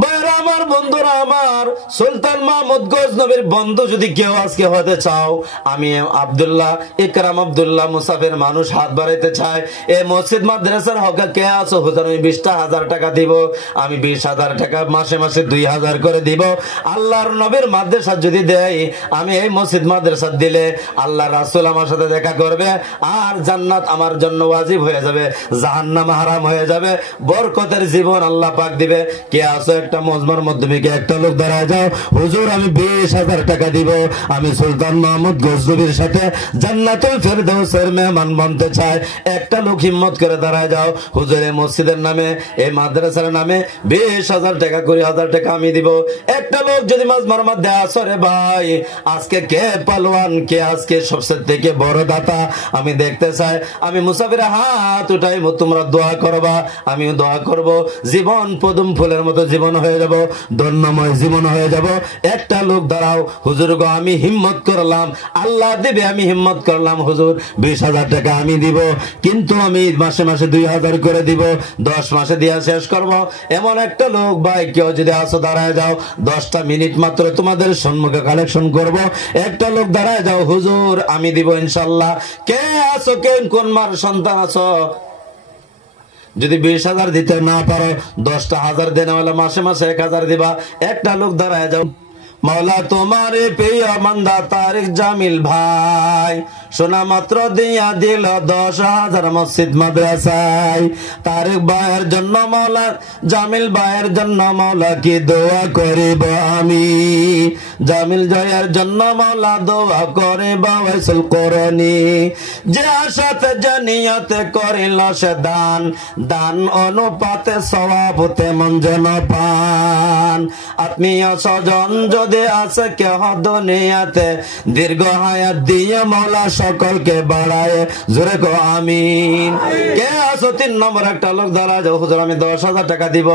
ভাইরা আমার, বন্ধুরা আমার, সুলতান মাহমুদ গজনবীর বন্ধু যদি কেউ আজকে হতে চাও, আমি আব্দুল্লাহ ইকরাম আব্দুল্লাহ মুসাফির মানুষ হাত বাড়াইতে চাই। এই মসজিদ মাদ্রাসার হকে কে আছো? হুজুর আমি 20,000 টাকা দিব। আমি 20,000 টাকা মাসে মাসে 2,000 করে দিব। আল্লাহর নবীর মাদ্রাসা যদি দেয়, আমি এই মসজিদ মাদ্রাসা দিলে আল্লাহ রাসূল আমার সাথে দেখা করবে, আর জান্নাত আমার জন্য ওয়াজিব হয়ে যাবে, জাহান্নাম হারাম হয়ে যাবে, বরকতের জীবন আল্লাহ পাক দিবে। কে আছো? একটা মজমার মাধ্যমে একটা লোক দাঁড়ায় যাও, হুজুর আমি 20,000 টাকা দিব, আমি সুলতান মাহমুদ গজনবীর সাথে জান্নাতুল ফেরদাউসের মেহমান বানতে চাই। একটা লোক হিম্মত করে দাঁড়ায় যাও, হুজুর এই মসজিদের নামে, এই মাদ্রাসার নামে 20,000 টাকা, 20,000 টাকা আমি দিব। একটা লোক যদি মজমার মধ্যে আসো, রে ভাই আজকে কে পালোয়ান, কে আজকে সবচেয়ে থেকে বড় দাতা আমি দেখতে চাই। আমি মুসাফির হাত উঠাই, তোমরা দোয়া করবা, আমিও দোয়া করব, জীবন পদুম ফুলের মতো জীবন হয়ে যাব, ধন্যময় জীবন হয়ে যাব। একটা লোক দাঁড়াও, হুজুর গো আমি হিম্মত করলাম, আল্লাহ দিবে, আমি হিম্মত করলাম, হুজুর 20,000 টাকা আমি দিব, কিন্তু আমি মাসে মাসে 2,000 করে দিব, 10 মাসে দিয়া শেষ করব। এমন একটা লোক ভাই কেউ যদি আসো, দাঁড়ায় যাও, 10টা মিনিট মাত্র তোমাদের সম্মুখে কালেকশন করব। একটা লোক দাঁড়ায় যাও, হুজুর আমি দিব ইনশাল্লাহ। কে আছো? কে কোন মার সন্তান আছো? যদি 20,000 দিতে না পারো, 10টা হাজার দেনা হলে মাসে মাসে 1,000 দিবা। একটা লোক দাঁড়ায় যাও, মৌলা তোমারে প্রিয় বান্দা তারিক জামিল ভাই শোনা মাত্র দিয়া দিল 10,000 মসজিদ মাদ্রাসায়। তারিক ভাইয়ের জন্য মৌলা, জামিল ভাইয়ের জন্য মৌলা কি দোয়া করিব আমি, জামিল জয়ের জন্য মৌলা দোয়া করিব ওয়াইসুল করনি। যে আশাতে যে নিয়তে করিল সে দান, দান অনুপাতে সওয়াব তেমন যেন পান। আত্মীয় স্বজন যদি আছে কেহ দুনিয়াতে, দীর্ঘ হায়াত দিয়ে মৌলা সকলকে বাড়ায়, জোরে কো আমিন। কে আছো? 3 নম্বর একটা লোক দাঁড়া যাও, হুজুর আমি 10,000 টাকা দিব।